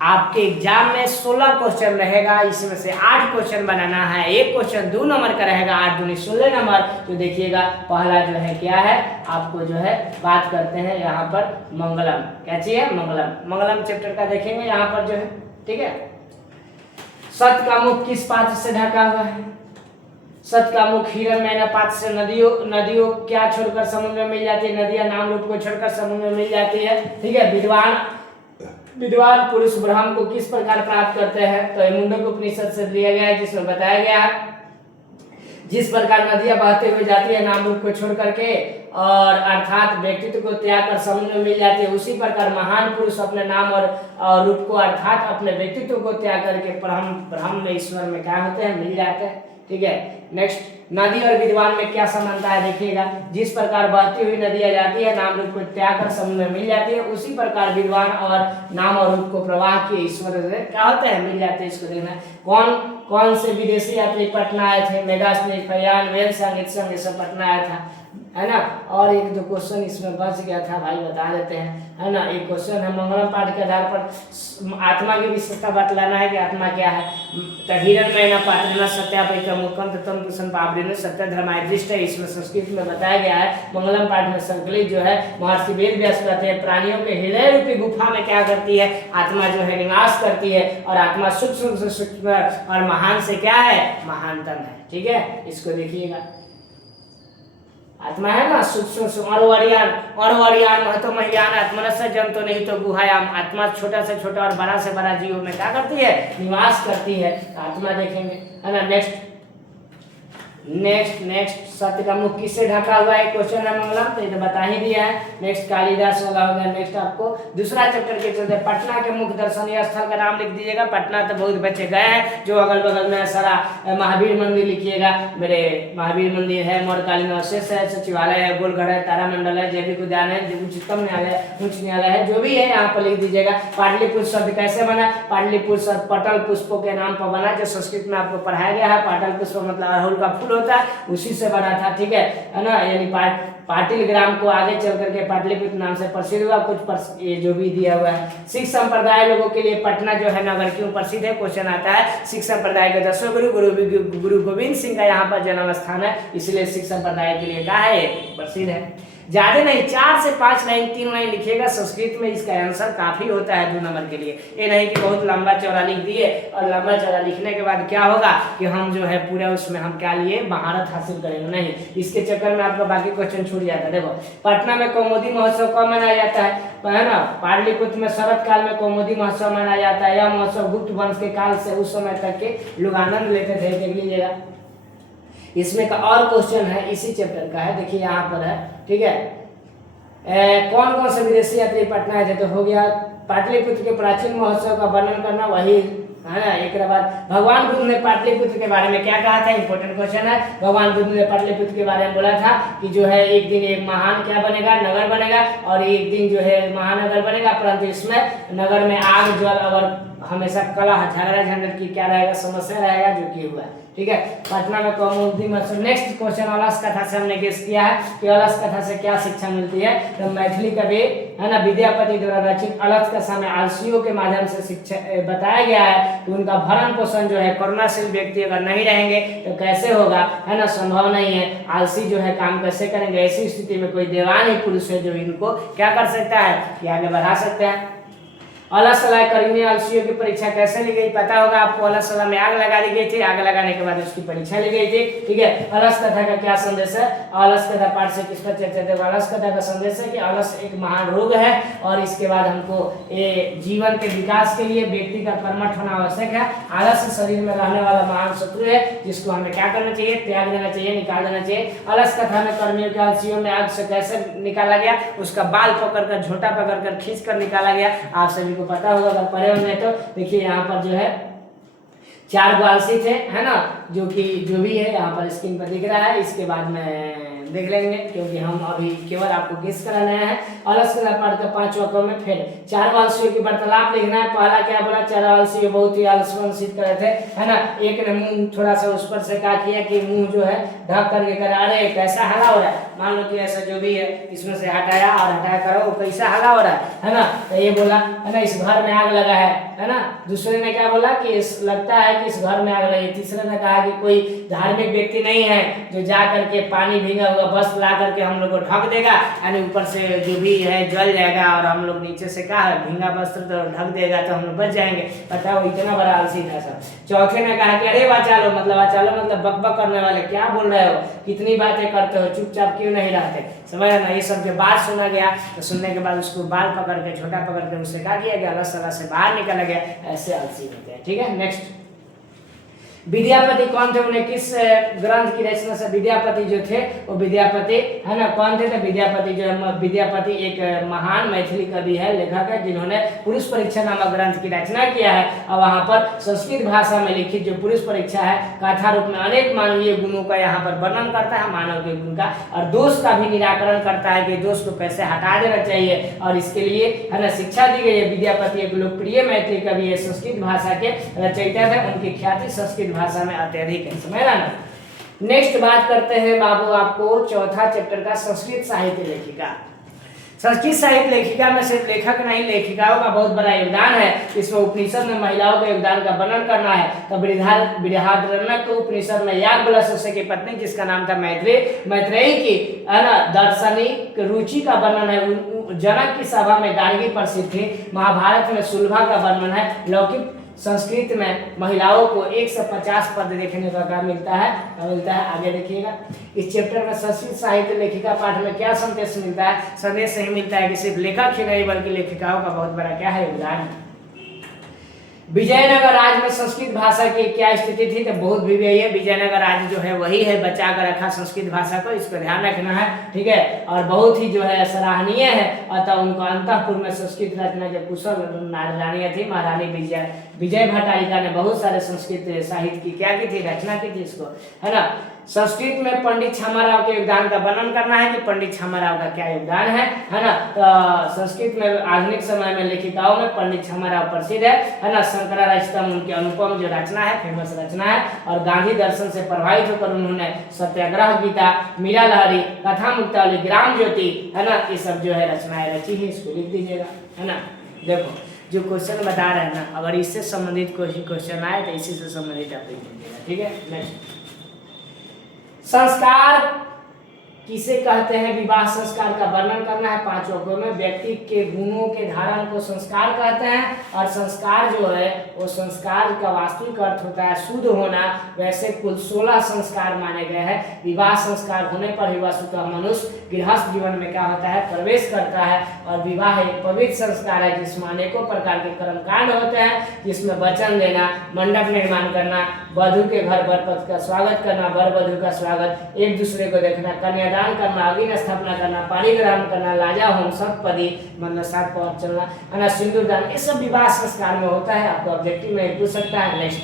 आपके एग्जाम में 16 क्वेश्चन रहेगा, इसमें से 8 क्वेश्चन बनाना है, एक क्वेश्चन 2 नंबर का रहेगा, 8 दूनी 16 नंबर। तो देखिएगा पहला जो है क्या है, आपको जो है बात करते हैं यहाँ पर मंगलम, क्या चाहिए, मंगलम। मंगलम चैप्टर का देखेंगे यहाँ पर जो है, ठीक है। सत का मुख किस पात्र से ढका हुआ है, सत का मुख हिरण मैना पात्र से। नदियों क्या छोड़कर समुद्र में मिल जाती है, नदियां नाम रूप को छोड़कर समुद्र में मिल जाती है, ठीक है। विद्वान पुरुष ब्रह्म को किस प्रकार प्राप्त करते हैं, तो मुंडक उपनिषद से दिया गया है, जिसमें बताया गया है जिस प्रकार नदियां बहते हुए जाती है नाम रूप को छोड़ करके, और अर्थात व्यक्तित्व को त्याग कर समुद्र में मिल जाती है, उसी प्रकार महान पुरुष अपने नाम और रूप को अर्थात अपने व्यक्तित्व को त्याग करके ब्रह्म में ईश्वर में क्या होते हैं, मिल जाते हैं, ठीक है। नेक्स्ट, नदी और विद्वान में क्या समानता है, देखिएगा। जिस प्रकार बहती हुई नदियां जाती है नाम रूप को त्याग कर समुद्र में मिल जाती है, उसी प्रकार विद्वान और नाम और रूप को प्रवाह किए ईश्वर से क्या होते हैं, मिल जाते हैं। इसको देखना है। कौन से विदेशी यात्री पटना आए थे, मेगास्नेक, फयान, वेल संगीत संग, ये सब पटना आया था, है ना। और एक दो क्वेश्चन इसमें बच गया था भाई, बता देते हैं, है ना। एक क्वेश्चन है मंगलम पाठ के आधार पर आत्मा की विशेषता बतलाना है कि आत्मा क्या है। हिरण मैना पात्र सत्यापिका मुखम तम कुशन पावरी सत्य धर्माय दृष्ट है, इसमें संस्कृत में बताया गया है। मंगलम पाठ में संकलित जो है महर्षि वेद व्यास कहते हैं, प्राणियों के हृदय रूपी गुफा में क्या करती है, आत्मा जो है निवास करती है, और आत्मा सूक्ष्म से सूक्ष्म और महान से क्या है, महानतम है, ठीक है। इसको देखिएगा, आत्मा है ना सूक्ष्म और वरियान महतो महियान आत्मनस्य जंतो नहीं तो गुहायाम, आत्मा छोटा से छोटा और बड़ा से बड़ा जीव में क्या करती है, निवास करती है, आत्मा देखेंगे, है ना। नेक्स्ट सत्य का मुख किससे ढका हुआ है, क्वेश्चन है मंगलम, तो ये तो बता ही दिया है। नेक्स्ट कालिदास वाला हो गया। नेक्स्ट आपको दूसरा चैप्टर के चलते पटना के मुख्य दर्शनीय स्थल का नाम लिख दीजिएगा। पटना तो बहुत बच्चे गए हैं, जो अगल बगल में सारा महावीर मंदिर लिखिएगा, मेरे महावीर मंदिर है, मौर्यकालीन अवशेष है, सचिवालय है, गोलघर है, तारामंडल है, जैविक उद्यान है, उच्चतम न्यायालय, उच्च न्यायालय है, जो भी है यहाँ पर लिख दीजिएगा। पाटलिपुत्र शब्द कैसे बना, पाटलिपुत्र शब्द पटल पुष्पों के नाम पर बना, जो संस्कृत में आपको पढ़ाया गया है। पाटल पुष्प मतलब अड़हुल का फूल होता है, उसी से बना था, ठीक है ना। यानी पाटिल ग्राम को आगे चल करके पाटलिपुत्र नाम से प्रसिद्ध हुआ। कुछ ये जो भी दिया हुआ है। सिख संप्रदाय लोगों के लिए पटना जो है नगर क्यों प्रसिद्ध है, क्वेश्चन आता है। सिख संप्रदाय के 10वें गुरु गोविंद सिंह का यहाँ पर जन्म स्थान है, इसलिए सिख संप्रदाय के लिए क्या है, प्रसिद्ध है। ज्यादा नहीं, 4 से 5 लाइन 3 लाइन लिखिएगा, संस्कृत में इसका आंसर काफी होता है 2 नंबर के लिए। ये नहीं कि बहुत लंबा चौड़ा लिख दिए, और लंबा चौड़ा लिखने के बाद क्या होगा कि हम जो है पूरा उसमें हम क्या लिए, महारत हासिल करेंगे, नहीं। इसके चक्कर में आपका बाकी क्वेश्चन छूट जाता है। देखो, पटना में कौमुदी महोत्सव कब मनाया जाता है ना। पाटलिपुत्र में शरद काल में कौमुदी महोत्सव मनाया जाता है। यह महोत्सव गुप्त वंश के काल से उस समय तक के लोग आनंद लेते थे, देख लीजिएगा। इसमें का और क्वेश्चन है, इसी चैप्टर का है, देखिए यहाँ पर है, ठीक है। कौन कौन से विदेशी यात्री पटना आए थे, तो हो गया पाटलिपुत्र के प्राचीन महोत्सव का वर्णन करना, वही है ना। एक बाद भगवान बुद्ध ने पाटलिपुत्र के बारे में क्या कहा था, इंपॉर्टेंट क्वेश्चन है। भगवान बुद्ध ने पाटलिपुत्र के बारे में बोला था कि जो है एक दिन एक महान क्या बनेगा, नगर बनेगा, और एक दिन जो है महानगर बनेगा, परंतु इसमें नगर में आग जल और हमेशा कलह झगड़ा झंझट की क्या रहेगा, समस्या रहेगा, जो कि हुआ। ठीक है, पटना में कौमुदी महोत्सव। नेक्स्ट क्वेश्चन, अलस कथा से हमने गेस किया है कि अलस कथा से क्या शिक्षा मिलती है। तो मैथिली कवि है ना विद्यापति द्वारा रचित अलस कथा में आलसियों के माध्यम से शिक्षा बताया गया है कि उनका भरण पोषण जो है करुणाशील व्यक्ति अगर नहीं रहेंगे तो कैसे होगा, है ना, संभव नहीं है। आलसी जो है काम कैसे करेंगे, ऐसी स्थिति में कोई देवान ही पुरुष है जो इनको क्या कर सकता है कि आगे बढ़ा सकता है। अलस करीने आलसियों की परीक्षा कैसे ली गई, पता होगा आपको। अलस में आग लगा दी गई थी, आग लगाने के बाद उसकी परीक्षा ली गई थी। ठीक है, अलस कथा का क्या संदेश है, अलस कथा पाठ से किस पर चर्चा है। अलस कथा का संदेश है कि अलस एक महान रोग है और इसके बाद हमको ये जीवन के विकास के लिए व्यक्ति का कर्मठ होना आवश्यक है। आलस शरीर में रहने वाला महान शत्रु है जिसको हमें क्या करना चाहिए, त्याग देना चाहिए, निकाल देना चाहिए। अलस कथा में कर्मियों के आलसियों में आग से कैसे निकाला गया, उसका बाल पकड़कर झोटा पकड़कर खींच कर निकाला गया। आप सभी को पता होगा अगर पढ़े होंगे तो। देखिए यहाँ पर जो है 4 आलसी थे, है ना, जो कि जो भी है यहाँ पर स्क्रीन पर दिख रहा है। इसके बाद में देख लेंगे क्योंकि हम अभी केवल आपको गेस कराना है। अलस कथा पाठ का 5 वाक्यों में फिर 4 आलसियों की वार्तालाप लिखना है। पहला क्या बोला, 4 आलसी बहुत ही आलस्य कर रहे थे, है ना। एक ने मुंह थोड़ा सा उस पर से क्या किया कि मुंह जो है ढक करके करा, अरे कैसा हला हो रहा है, मान लो कि ऐसा जो भी है इसमें से हटाया और हटाया करो, वो कैसा हला हो रहा है ना। तो ये बोला, है ना, इस घर में आग लगा है ना। दूसरे ने क्या बोला कि लगता है कि इस घर में आग लगी। तीसरे ने कहा कि कोई धार्मिक व्यक्ति नहीं है जो जा करके पानी भीगा हुआ वस्त्र ला करके हम लोग को ढक देगा, यानी ऊपर से जो भी है जल जाएगा और हम लोग नीचे से क्या है भींगा वस्त्र तो ढक देगा तो हम लोग बच जाएंगे। बताओ इतना बड़ा आलसी था सब। चौथे ने कहा कि अरे बचा लो मतलब बकबक करने वाले, क्या बोल रहे हो, कितनी बातें करते हो, चुपचाप क्यों नहीं रहते, समझ ना। ये सब के बाद सुना गया तो सुनने के बाद उसको बाल पकड़ के झोटा पकड़ के उससे क्या किया गया, अलस से बाहर निकाला गया। ऐसे आलसी होते हैं। ठीक है, नेक्स्ट, विद्यापति कौन थे, उन्हें किस ग्रंथ की रचना से, विद्यापति जो थे वो विद्यापति, है ना, कौन थे, तो विद्यापति जो है, विद्यापति एक महान मैथिली कवि है, लेखक है, जिन्होंने पुरुष परीक्षा नामक ग्रंथ की रचना किया है। और वहाँ पर संस्कृत भाषा में लिखित जो पुरुष परीक्षा है कथा रूप में अनेक मानवीय गुणों का यहाँ पर वर्णन करता है, मानव के गुण का, और दोष का भी निराकरण करता है कि दोष को कैसे हटा देना चाहिए। और इसके लिए, है ना, शिक्षा दी गई है। विद्यापति एक लोकप्रिय मैथिली कवि है, संस्कृत भाषा के रचयिता थे, उनकी ख्याति संस्कृत भाषा में अत्यधिक है, समझ ना। नेक्स्ट बात करते हैं बाबू आपको चौथा चैप्टर का, संस्कृत साहित्य लेखिका। संस्कृत साहित्य लेखिका में सिर्फ लेखक नहीं, लेखिकाओं का बहुत बड़ा योगदान है। इसमें उपनिषद में महिलाओं के योगदान का वर्णन करना है। तो बृहदारण्यक उपनिषद में याज्ञवल्क्य की पत्नी जिसका नाम था मैत्रेयी की, है ना, दार्शनिक रुचि का वर्णन है। जनक की सभा में गार्गी प्रसिद्ध थी। महाभारत में सुलभा का वर्णन है। लौकिक संस्कृत में महिलाओं को 150 पद देखने का मिलता है, आगे देखिएगा। इस चैप्टर में संस्कृत साहित्य लेखिका पाठ में क्या संदेश मिलता है, संदेश यही मिलता है कि सिर्फ लेखक ही नहीं बल्कि लेखिकाओं का बहुत बड़ा क्या है, योगदान है। विजयनगर राज्य में संस्कृत भाषा की क्या स्थिति थी, तो बहुत भी यही है। विजयनगर राज्य जो है वही है, बचा कर रखा संस्कृत भाषा को, इसको ध्यान रखना है। ठीक है, और बहुत ही जो है सराहनीय है। अतः उनको अंतःपुर में संस्कृत रचना के कुशल रानियां थी। महारानी विजय भट्टारिका ने बहुत सारे संस्कृत साहित्य की क्या की थी, रचना की थी इसको, है ना। संस्कृत में पंडित छामाराव के योगदान का वर्णन करना है कि पंडित छामाराव का क्या योगदान है ना। तो संस्कृत में आधुनिक समय में लेखिकाओं में पंडित छामाराव प्रसिद्ध है ना। शंकराचार्य उनकी अनुपम जो रचना है, फेमस रचना है। और गांधी दर्शन से प्रभावित होकर उन्होंने सत्याग्रह गीता, मीरा लहरी, कथा मुक्तावली, ग्राम ज्योति, है ना, ये सब जो है रचनाएं रची है। इसको लिख दीजिएगा, है ना। देखो जो क्वेश्चन बता रहे हैं ना, अगर इससे संबंधित कोई क्वेश्चन आए तो इसी से संबंधित आप लिख दीजिएगा। ठीक है, नेक्स्ट, संस्कार किसे कहते हैं, विवाह संस्कार का वर्णन करना है 5 वाक्यों में। व्यक्ति के गुणों के धारण को संस्कार कहते हैं। और संस्कार जो है वो संस्कार का वास्तविक अर्थ होता है शुद्ध होना। वैसे कुल 16 संस्कार माने गए हैं। विवाह संस्कार होने पर ही वस्तुतः मनुष्य गृहस्थ जीवन में क्या होता है, प्रवेश करता है। और विवाह एक पवित्र संस्कार है जिसमें अनेकों प्रकार के कर्मकांड होते हैं, जिसमें वचन देना, मंडप निर्माण करना, वधु के घर वर का स्वागत करना, वर वधु का स्वागत, एक दूसरे को देखना, कन्यादान करना, अग्नि स्थापना करना, पाणी ग्रहण करना, लाजा होम, सतपदी मतलब 7 पौर चलना, है ना, सिंदूर दान, ये सब विवाह संस्कार में होता है। आपको ऑब्जेक्टिव में पूछ सकता है। नेक्स्ट,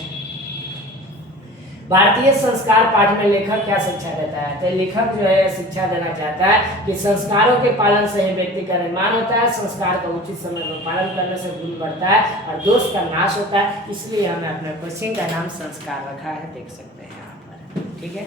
भारतीय संस्कार पाठ में लेखक क्या शिक्षा देता है? तो लेखक जो है शिक्षा देना चाहता है कि संस्कारों के पालन से ही व्यक्ति का निर्माण होता है, संस्कार का उचित समय पर पालन करने से गुण बढ़ता है और दोष का नाश होता है। इसलिए हमने अपने कोचिंग का नाम संस्कार रखा है, देख सकते हैं यहाँ पर। ठीक है,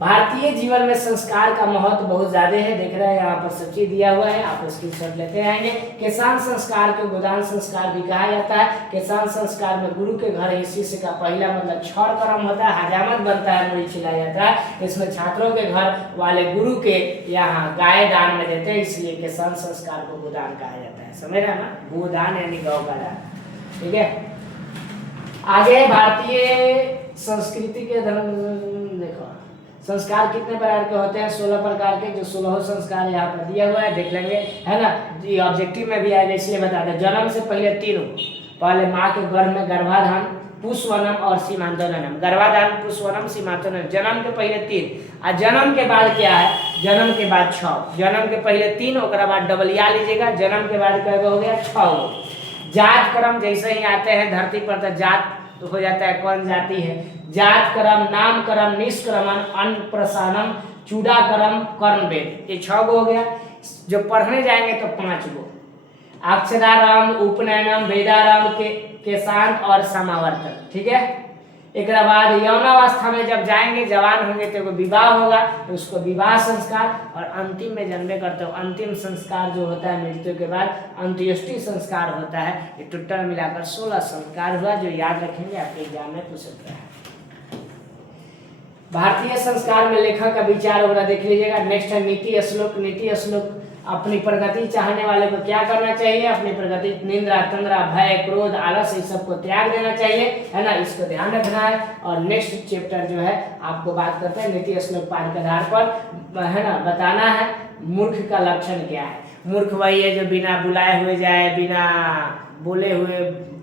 भारतीय जीवन में संस्कार का महत्व बहुत ज्यादा है, देख रहे हैं यहाँ पर सब चीज दिया हुआ है, आप स्क्रीनशॉट लेते आएंगे। किसान संस्कार को गोदान संस्कार भी कहा जाता है। किसान संस्कार में गुरु के घर ही शिष्य का पहला मतलब छड़ कर्म होता है, हजामत बनता है, मुड़ी खिलाया जाता है। इसमें छात्रों के घर वाले गुरु के यहाँ गाय दान में देते हैं, इसलिए किसान संस्कार को गोदान कहा जाता है। समझ रहे ना, गोदान यानी गौ का दान। ठीक है, आगे भारतीय संस्कृति के धर्म देखो, संस्कार कितने प्रकार के होते हैं? 16 प्रकार के, जो 16 संस्कार यहाँ पर दिया हुआ है, देख लेंगे, है ना। ये ऑब्जेक्टिव में भी आएगा, इसलिए बता दें। जन्म से पहले तीनों, पहले माँ के गर्भ में गर्भाधान, पुष्पवनम और सीमांतोनम। गर्भाधान, पुष्पवनम, सीमांतोनम, जन्म के पहले 3 और जन्म के बाद क्या है? जन्म के बाद 6। जन्म के पहले 3, और बाद डबल या लीजिएगा, जन्म के बाद क्या हो गया? 6। जात कर्म जैसे ही आते हैं धरती पर तो जात तो हो जाता है, कौन जाति है? जात कर्म, नाम कर्म, निष्क्रमण, अन्नप्रसानम, चूड़ा कर्म, कर्ण वेद, ये 6 गो हो गया। जो पढ़ने जाएंगे तो 5 गो, अक्षराराम, उपनयनम, वेदाराम के शांत और समावर्तन। ठीक है, एक बाद यौनावस्था में जब जाएंगे, जवान होंगे तो विवाह होगा, तो उसको विवाह संस्कार, और अंतिम में जन्मे करते हो अंतिम संस्कार जो होता है मृत्यु के बाद, अंत्येष्टि संस्कार होता है। ये टोटल मिलाकर 16 संस्कार हुआ, जो याद रखेंगे आपके एग्जाम में पूछ सकता है। भारतीय संस्कार में लेखक का विचार वगैरह देख लीजिएगा। नेक्स्ट है नीति श्लोक। नीति श्लोक, अपनी प्रगति चाहने वाले को क्या करना चाहिए? अपनी प्रगति, निंद्रा, तंद्रा, भय, क्रोध, आलस, इस सबको त्याग देना चाहिए, है ना, इसको ध्यान रखना है। और नेक्स्ट चैप्टर जो है आपको बात करते हैं नीति श्लोक पाठ के आधार पर, है ना, बताना है मूर्ख का लक्षण क्या है। मूर्ख वही है जो बिना बुलाए हुए जाए, बिना बोले हुए,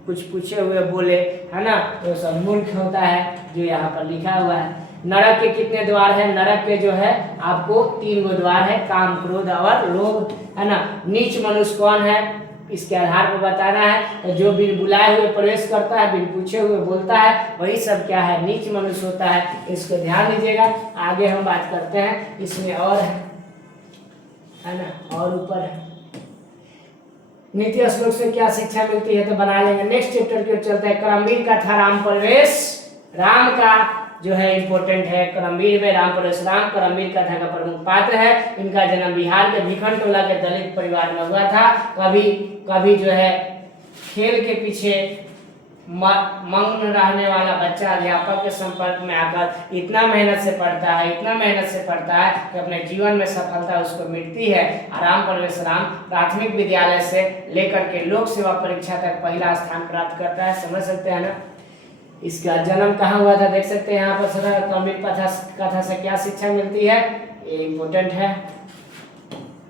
कुछ पूछे हुए बोले, है ना, तो सब मूर्ख होता है, जो यहाँ पर लिखा हुआ है। नरक के कितने द्वार है? नरक के जो है आपको 3 गो द्वार है, काम, क्रोध और लोभ, है ना। नीच मनुष्य कौन है? इसके आधार पर बताना है। तो जो बिन बुलाए हुए प्रवेश करता है, बिन पूछे हुए बोलता है, वही सब क्या है? नीच मनुष्य होता है। इसको ध्यान दीजिएगा। आगे हम बात करते हैं, इसमें और है ना, और ऊपर है नीति श्लोक से क्या शिक्षा मिलती है, तो बना लेंगे। नेक्स्ट चैप्टर की ओर चलते हैं। करमवीर का था राम प्रवेश, राम का जो है इंपॉर्टेंट है। करमवीर में राम प्रवेश, राम करमवीर कथा का प्रमुख पात्र है। इनका जन्म बिहार के भिखन टोला के दलित परिवार में हुआ था। कभी जो है खेल के पीछे मग्न रहने वाला बच्चा अध्यापक के संपर्क में आकर इतना मेहनत से पढ़ता है कि अपने जीवन में सफलता उसको मिलती है। राम प्रवेश राम प्राथमिक विद्यालय से लेकर के लोक सेवा परीक्षा तक पहला स्थान प्राप्त करता है। समझ सकते हैं ना। इसका जन्म कहाँ हुआ था, देख सकते हैं यहाँ पर। सर करमवीर कथा से क्या शिक्षा मिलती है, ये इम्पोर्टेंट है।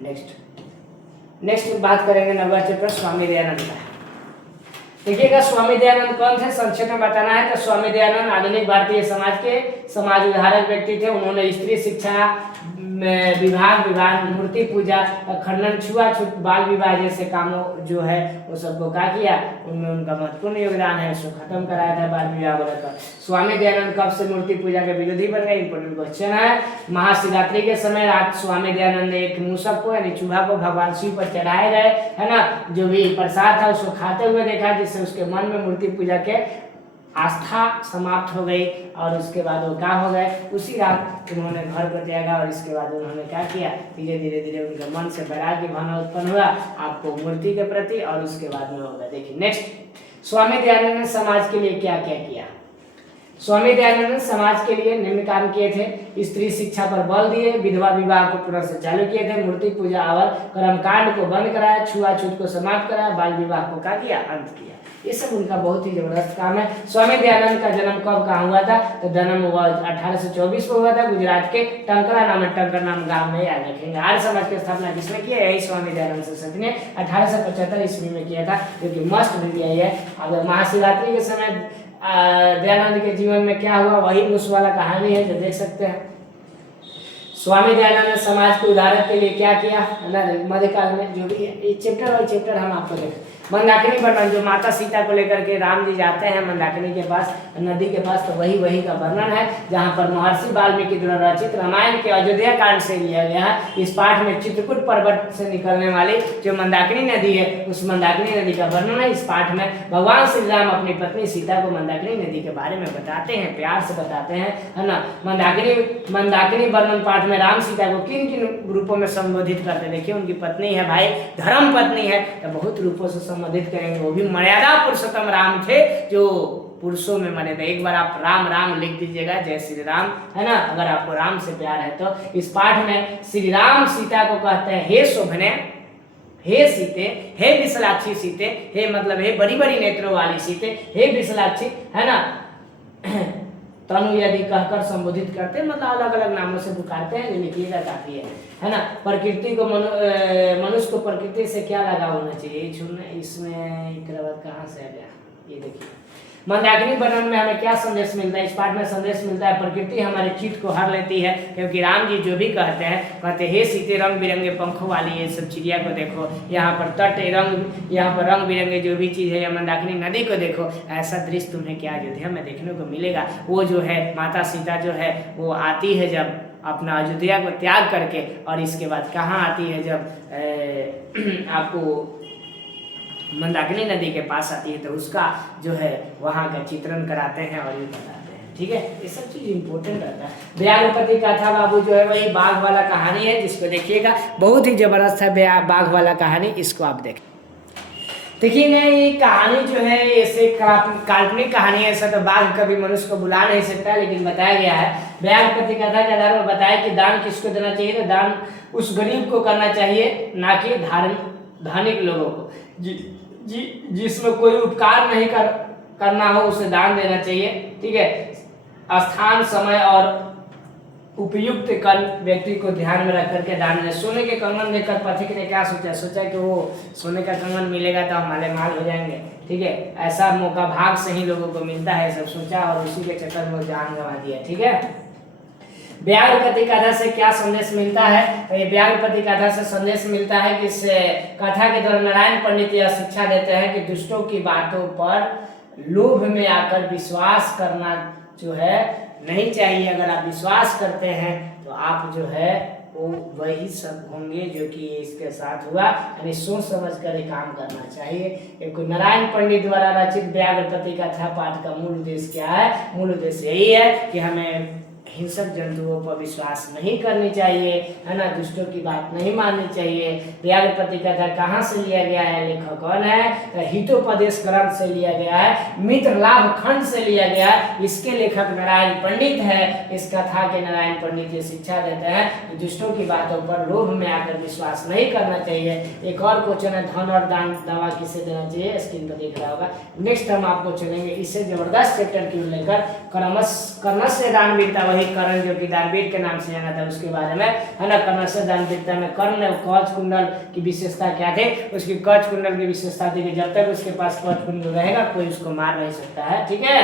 नेक्स्ट बात करेंगे 9वां चैप्टर स्वामी दयानंद का। देखिएगा स्वामी दयानंद कौन थे, संक्षेप में बताना है। तो स्वामी दयानंद आधुनिक भारतीय समाज के समाज उद्धारक व्यक्ति थे। उन्होंने स्त्री शिक्षा, विवाह, मूर्ति पूजा, खंडन, छुआछूत, बाल विवाह जैसे कामों जो है वो सबको क्या किया, उनमें उनका महत्वपूर्ण योगदान है। उसको खत्म कराया था बाल विवाह को लेकर। स्वामी दयानंद कब से मूर्ति पूजा के विरोधी बन गए, इंपोर्टेंट क्वेश्चन है। महाशिवरात्रि के समय रात स्वामी दयानंद ने एक मूसक को यानी चूहा को भगवान शिव पर चढ़ाए गए, है ना, जो भी प्रसाद था उसको खाते हुए देखा, जिससे उसके मन में मूर्ति पूजा के आस्था समाप्त हो गई। और उसके बाद वो क्या हो गए, उसी रात उन्होंने घर को त्यागा। और इसके बाद उन्होंने क्या किया, धीरे-धीरे उनके मन से वैराग्य भावना उत्पन्न हुआ आपको मूर्ति के प्रति, और उसके बाद में होगा। देखिए नेक्स्ट, स्वामी दयानंद ने समाज के लिए क्या क्या किया। स्वामी दयानंद ने समाज के लिए निम्न काम किए थे। स्त्री शिक्षा पर बल दिए, विधवा विवाह को पुनः से चालू किए थे, मूर्ति पूजा और कर्मकांड को बंद कराया, छुआछूत को समाप्त कराया, बाल विवाह को क्या किया, अंत किया। ये सब उनका बहुत ही जबरदस्त काम है। स्वामी दयानंद का जन्म कब कहाँ हुआ था, तो जन्म हुआ 1824 को हुआ था, गुजरात के टंकरा नाम गांव में, याद रखेंगे। आर्य समाज की स्थापना किसने की है, यही स्वामी दयानंद सरस्वती ने 1875 ईस्वी में किया था, जो कि मस्ट भी है। अगर महाशिवरात्रि के समय दयानंद के जीवन में क्या हुआ, वही उस वाला कहानी है जो देख सकते हैं। स्वामी दयानंद ने समाज के उद्धार के लिए क्या किया, मध्यकाल में जो भी है, चैप्टर बाई चैप्टर हम आपको देखें। मंदाकिनी वर्णन, जो माता सीता को लेकर के राम जी जाते हैं मंदाकिनी के पास, नदी के पास, तो वही का वर्णन है जहाँ पर महर्षि वाल्मीकि द्वारा रचित रामायण के अयोध्या कांड से लिया गया है। इस पाठ में चित्रकूट पर्वत से निकलने वाली जो मंदाकिनी नदी है, उस मंदाकिनी नदी का वर्णन है। इस पाठ में भगवान श्री राम अपनी पत्नी सीता को मंदाकिनी नदी के बारे में बताते हैं, प्यार से बताते हैं, है ना। मंदाकिनी वर्णन पाठ में राम सीता को किन किन रूपों में संबोधित करते हैं। देखिए, उनकी पत्नी है भाई, धर्म पत्नी है, तो बहुत रूपों से संबोधित करेंगे। वो भी मर्यादा पुरुषोत्तम राम थे जो पुरुषों में मरे थे। एक बार आप राम राम लिख दीजिएगा, जय श्री राम, है ना, अगर आपको राम से प्यार है तो। इस पाठ में श्री राम सीता को कहते हैं हे शोभने, हे सीते, हे विशालाक्षी सीते, हे मतलब हे बड़ी बड़ी नेत्रों वाली सीते, हे विशालाक्षी, है ना। तनु यदि कहकर संबोधित करते हैं, मतलब अलग अलग नामों से पुकारते हैं, जो लिखिएगा काफी है ना। प्रकृति को मनुष्य को प्रकृति से क्या लगाव होना चाहिए, इसमें कहाँ से आ गया, ये देखिए। मंदाकिनी वर्णन में हमें क्या संदेश मिलता है, इस पाठ में संदेश मिलता है प्रकृति हमारे चित्त को हर लेती है, क्योंकि राम जी जो भी कहते हैं हे सीते रंग बिरंगे पंखों वाली ये सब चिड़िया को देखो, यहाँ पर तट रंग, यहाँ पर रंग बिरंगे जो भी चीज़ है, या मंदाकिनी नदी को देखो, ऐसा दृश्य तुम्हें क्या अयोध्या में देखने को मिलेगा। वो जो है माता सीता जो है वो आती है जब अपना अयोध्या को त्याग करके, और इसके बाद कहाँ आती है जब आपको मंदाकिनी नदी के पास आती है, तो उसका जो है वहाँ का चित्रण कराते हैं और ये बताते हैं। ठीक है, ये सब चीज इंपॉर्टेंट रहता है। व्याघ्रपति कथा बाबू जो है वही बाघ वाला कहानी है, जिसको देखिएगा बहुत ही जबरदस्त है बाघ वाला कहानी, इसको आप देखें। देखिए ना, ये कहानी जो है ऐसे काल्पनिक कहानी है, ऐसा तो बाघ कभी मनुष्य को बुला नहीं सकता, लेकिन बताया गया है। व्याघ्रपति कथा के आधार पर बताया कि दान किसको देना चाहिए, तो दान उस गरीब को करना चाहिए, ना कि धनिक लोगों को। जिसमें कोई उपकार नहीं करना हो उसे दान देना चाहिए। ठीक है, स्थान समय और उपयुक्त कल व्यक्ति को ध्यान में रख करके दान दें। सोने के कंगन देखकर पथिक ने क्या सोचा कि वो सोने का कंगन मिलेगा तो हम माले माल हो जाएंगे। ठीक है, ऐसा मौका भाग से ही लोगों को मिलता है, सब सोचा और उसी के चक्कर में जान गंवा दिया। ठीक है, व्याघ्रपति कथा से क्या संदेश मिलता है, तो ये व्याघ्रपति कथा से संदेश मिलता है कि इस कथा के द्वारा नारायण पंडित यह शिक्षा देते हैं कि दुष्टों की बातों पर लोभ में आकर विश्वास करना जो है नहीं चाहिए। अगर आप विश्वास करते हैं तो आप जो है वो वही सब होंगे जो कि इसके साथ हुआ, यानी सोच समझ कर ही काम करना चाहिए। एक नारायण पंडित द्वारा रचित व्याघ्रपति कथा पाठ का मूल उद्देश्य क्या है, मूल उद्देश्य यही है कि हमें हिंसक जंतुओं पर विश्वास नहीं करनी चाहिए, है ना, दुष्टों की बात नहीं माननी चाहिए। व्याघ्रपति कथा कहाँ से लिया गया है, लेखक कौन है, तो हितोपदेश ग्रंथ से लिया गया है, मित्र लाभ खंड से लिया गया है। इसके लेखक नारायण पंडित है। इस कथा के नारायण पंडित ये शिक्षा देते हैं कि दुष्टों की बातों पर लोभ में आकर विश्वास नहीं करना चाहिए। एक और क्वेश्चन है, धन और दान दवा किसे देना चाहिए, स्क्रीन पर देख रहा होगा। नेक्स्ट हम आपको चलेंगे इससे जबरदस्त चैप्टर की लेकर कर्णस्य दानवीरता, वही कर्ण जो कि दानवीर के नाम से जाना था, उसके बारे में, है ना। कर्णस्य दानवीरता में कर्ण कवच कुंडल की विशेषता क्या थे, उसकी कवच कुंडल की विशेषता थी कि जब तक उसके पास कवच कुंडल रहेगा कोई उसको मार नहीं सकता है। ठीक है,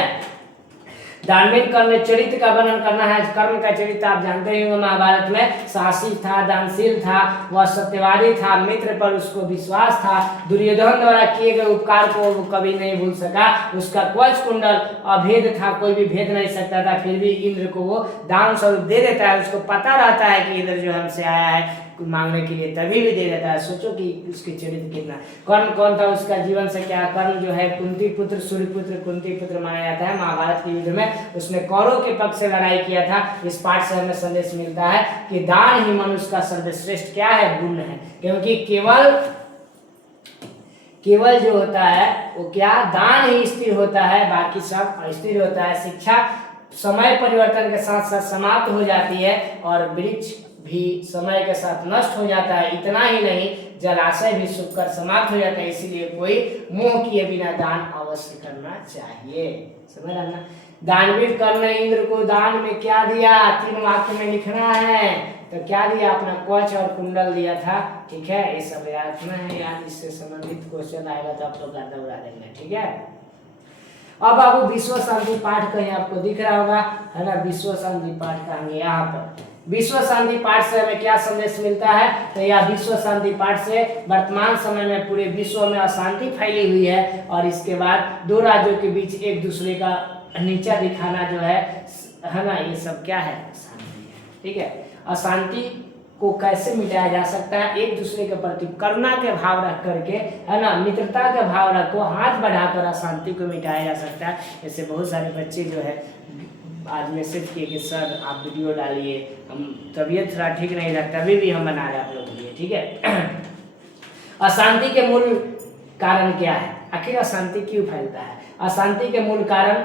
दानवीर कर्ण चरित्र का वर्णन करना है। कर्ण का चरित्र आप जानते ही होंगे, महाभारत में साहसी था, दानशील था, वह सत्यवादी था, मित्र पर उसको विश्वास था, दुर्योधन द्वारा किए गए उपकार को वो कभी नहीं भूल सका, उसका कवच कुंडल अभेद था, कोई भी भेद नहीं सकता था, फिर भी इंद्र को वो दान स्वरूप दे देता है। उसको पता रहता है कि इंद्र जो हमसे आया है मांगने के लिए, तभी भी दे देता है। सोचो कि उसके चरित्र कितना। कर्ण कौन था, उसका जीवन से क्या, कर्ण जो है कुंती पुत्र, सूर्य पुत्र, कुंती पुत्र माना जाता है। महाभारत के युद्ध में उसने कौरवों के पक्ष से लड़ाई किया था। इस पाठ से हमें संदेश मिलता है कि दान ही मनुष्य का सर्वश्रेष्ठ क्या है, गुण है, क्योंकि केवल जो होता है वो क्या, दान ही स्थिर होता है, बाकी सब अस्थिर होता है। शिक्षा समय परिवर्तन के साथ साथ समाप्त हो जाती है और वृक्ष भी समय के साथ नष्ट हो जाता है। इतना ही नहीं, जलाशय भी सूखकर समाप्त हो जाता है। इसीलिए कोई मोह किए बिना दान अवश्य करना चाहिए। समझ ना। दानवीर कर्ण ने इंद्र को दान में क्या दिया, 3 वाक्य में लिखना है। तो क्या दिया, अपना कवच और कुंडल दिया था। ठीक है, ये सब याद रखना है यार, इससे संबंधित क्वेश्चन आएगा तो आप लोग गर्दा उड़ा देंगे। ठीक है, अब बाबू विश्व शांति पाठ कहीं आपको दिख रहा होगा, है ना, विश्व शांति पाठ कहेंगे यहाँ पर। विश्व शांति पाठ से हमें क्या संदेश मिलता है, तो यह विश्व शांति पाठ से वर्तमान समय में पूरे विश्व में अशांति फैली हुई है, और इसके बाद दो राज्यों के बीच एक दूसरे का नीचा दिखाना जो है ना, ये सब क्या है, अशांति है। ठीक है, अशांति को कैसे मिटाया जा सकता है, एक दूसरे के प्रति करुणा के भाव रख करके, है ना, मित्रता के भाव रखो, हाथ बढ़ाकर अशांति को मिटाया जा सकता है। ऐसे बहुत सारे बच्चे जो है आज मैसेज किए कि सर आप वीडियो डालिए, हम तबीयत थोड़ा ठीक नहीं लगता, अभी भी हम बना रहे हैं आप लोगों के लिए। ठीक है, अशांति के मूल कारण क्या है, आखिर अशांति क्यों फैलता है? अशांति के मूल कारण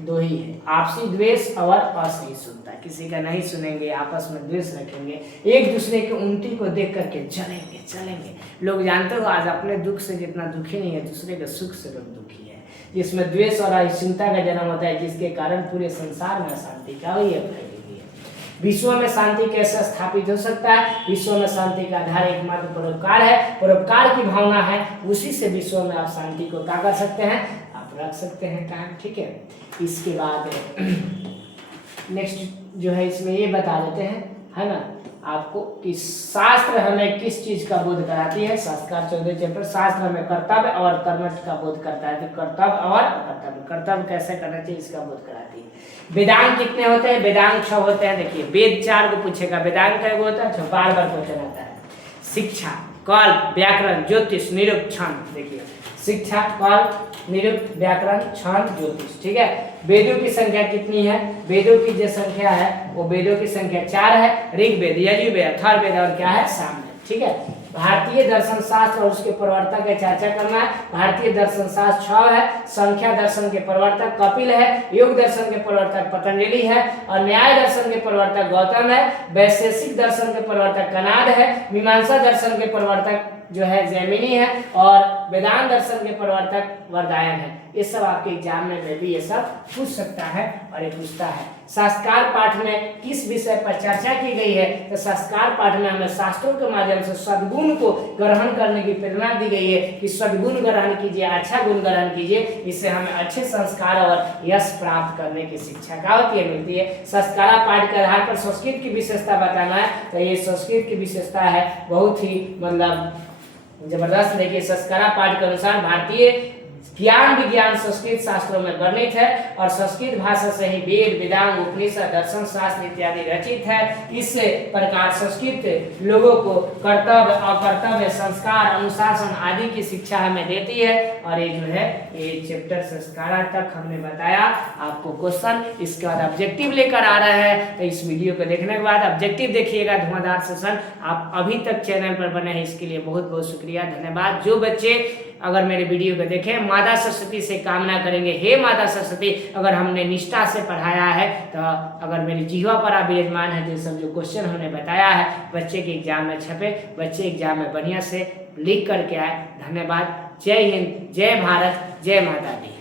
दो ही है, आपसी द्वेष और असहिष्णुता। किसी का नहीं सुनेंगे, आपस में द्वेष रखेंगे, एक दूसरे की उन्नति को देख करके जलेंगे चलेंगे। लोग जानते हो आज अपने दुख से जितना दुखी नहीं है, दूसरे के सुख से लोग दुखी है, जिसमें द्वेष और असहिष्णुता का जन्म होता है, जिसके कारण पूरे संसार में अशांति का हुई है, फैली हुई है। विश्व में शांति कैसे स्थापित हो सकता है? विश्व में शांति का आधार एकमात्र परोपकार है, परोपकार की भावना है, उसी से विश्व में आप शांति को क्या कर सकते हैं, आप रख सकते हैं टाइम। ठीक है, इसके बाद नेक्स्ट जो है इसमें ये बता देते हैं, है ना, आपको कि शास्त्र हमें किस चीज का बोध कराती है। शास्त्रकार 14 चैप्टर, शास्त्र हमें कर्तव्य और कर्मठ का बोध करता है। तो कर्तव्य और अकर्तव्य, कर्तव्य कैसे करना चाहिए इसका बोध कराती है। वेदांग कितने होते हैं? वेदांग 6 होते हैं। देखिए वेद 4 को पूछेगा, वेदांग क्या होता है, 6 बार बार क्वेश्चन आता है। शिक्षा, कल्प, व्याकरण, ज्योतिष, निरुक्षण। देखिए शिक्षा, कल्प, निरुक्त, व्याकरण, छंद, ज्योतिष। ठीक है, वेदों की संख्या कितनी है? वेदों की जो संख्या है वो वेदों की संख्या 4 है, ऋग्वेद, यजुर्वेद, अथर्ववेद और क्या है, सामवेद। ठीक है, भारतीय दर्शन शास्त्र और उसके प्रवर्तक की चर्चा करना है। भारतीय दर्शन शास्त्र 6 है, संख्या दर्शन के प्रवर्तक कपिल है, योग दर्शन के प्रवर्तक पतंजलि है, और न्याय दर्शन के प्रवर्तक गौतम है, वैशेषिक दर्शन के प्रवर्तक कनाद है, मीमांसा दर्शन के प्रवर्तक जो है जैमिनी है, और वेदांत दर्शन के प्रवर्तक वरदायन है। ये सब आपके एग्जाम में भी ये सब पूछ सकता है, और ये पूछता है। शास्त्रकार पाठ में किस विषय पर चर्चा की गई है? तो शास्त्रकार पाठ में हमें शास्त्रों के माध्यम से सद्गुण को ग्रहण करने की प्रेरणा दी गई है कि सद्गुण ग्रहण कीजिए, अच्छा गुण ग्रहण कीजिए, इससे हमें अच्छे संस्कार और यश प्राप्त करने की शिक्षा क्या होती है, मिलती है। शास्त्रकार पाठ के आधार पर संस्कृत की विशेषता बताना है, तो ये संस्कृत की विशेषता है बहुत ही मतलब जबरदस्त। देखिए शास्त्रकार पाठ के अनुसार भारतीय ज्ञान विज्ञान संस्कृत शास्त्रों में वर्णित है, और संस्कृत भाषा से ही वेद, वेदांग, उपनिषद, दर्शन शास्त्र इत्यादि रचित है। इस प्रकार संस्कृत लोगों को कर्तव्य, अकर्तव्य, संस्कार, अनुशासन आदि की शिक्षा हमें देती है। और ये जो है ये चैप्टर संस्कार तक हमने बताया आपको क्वेश्चन। इसके बाद ऑब्जेक्टिव लेकर आ रहे हैं, तो इस वीडियो को देखने के बाद ऑब्जेक्टिव देखिएगा, धुआंधार सेशन। आप अभी तक चैनल पर बने हैं इसके लिए बहुत बहुत शुक्रिया, धन्यवाद। जो बच्चे अगर मेरे वीडियो को देखें, माता सरस्वती से कामना करेंगे, हे माता सरस्वती, अगर हमने निष्ठा से पढ़ाया है, तो अगर मेरी जीवा पर आप विराजमान है, तो सब जो क्वेश्चन हमने बताया है बच्चे के एग्जाम में छपे, बच्चे एग्जाम में बढ़िया से लिख करके आए। धन्यवाद। जय हिंद, जय भारत, जय माता दी।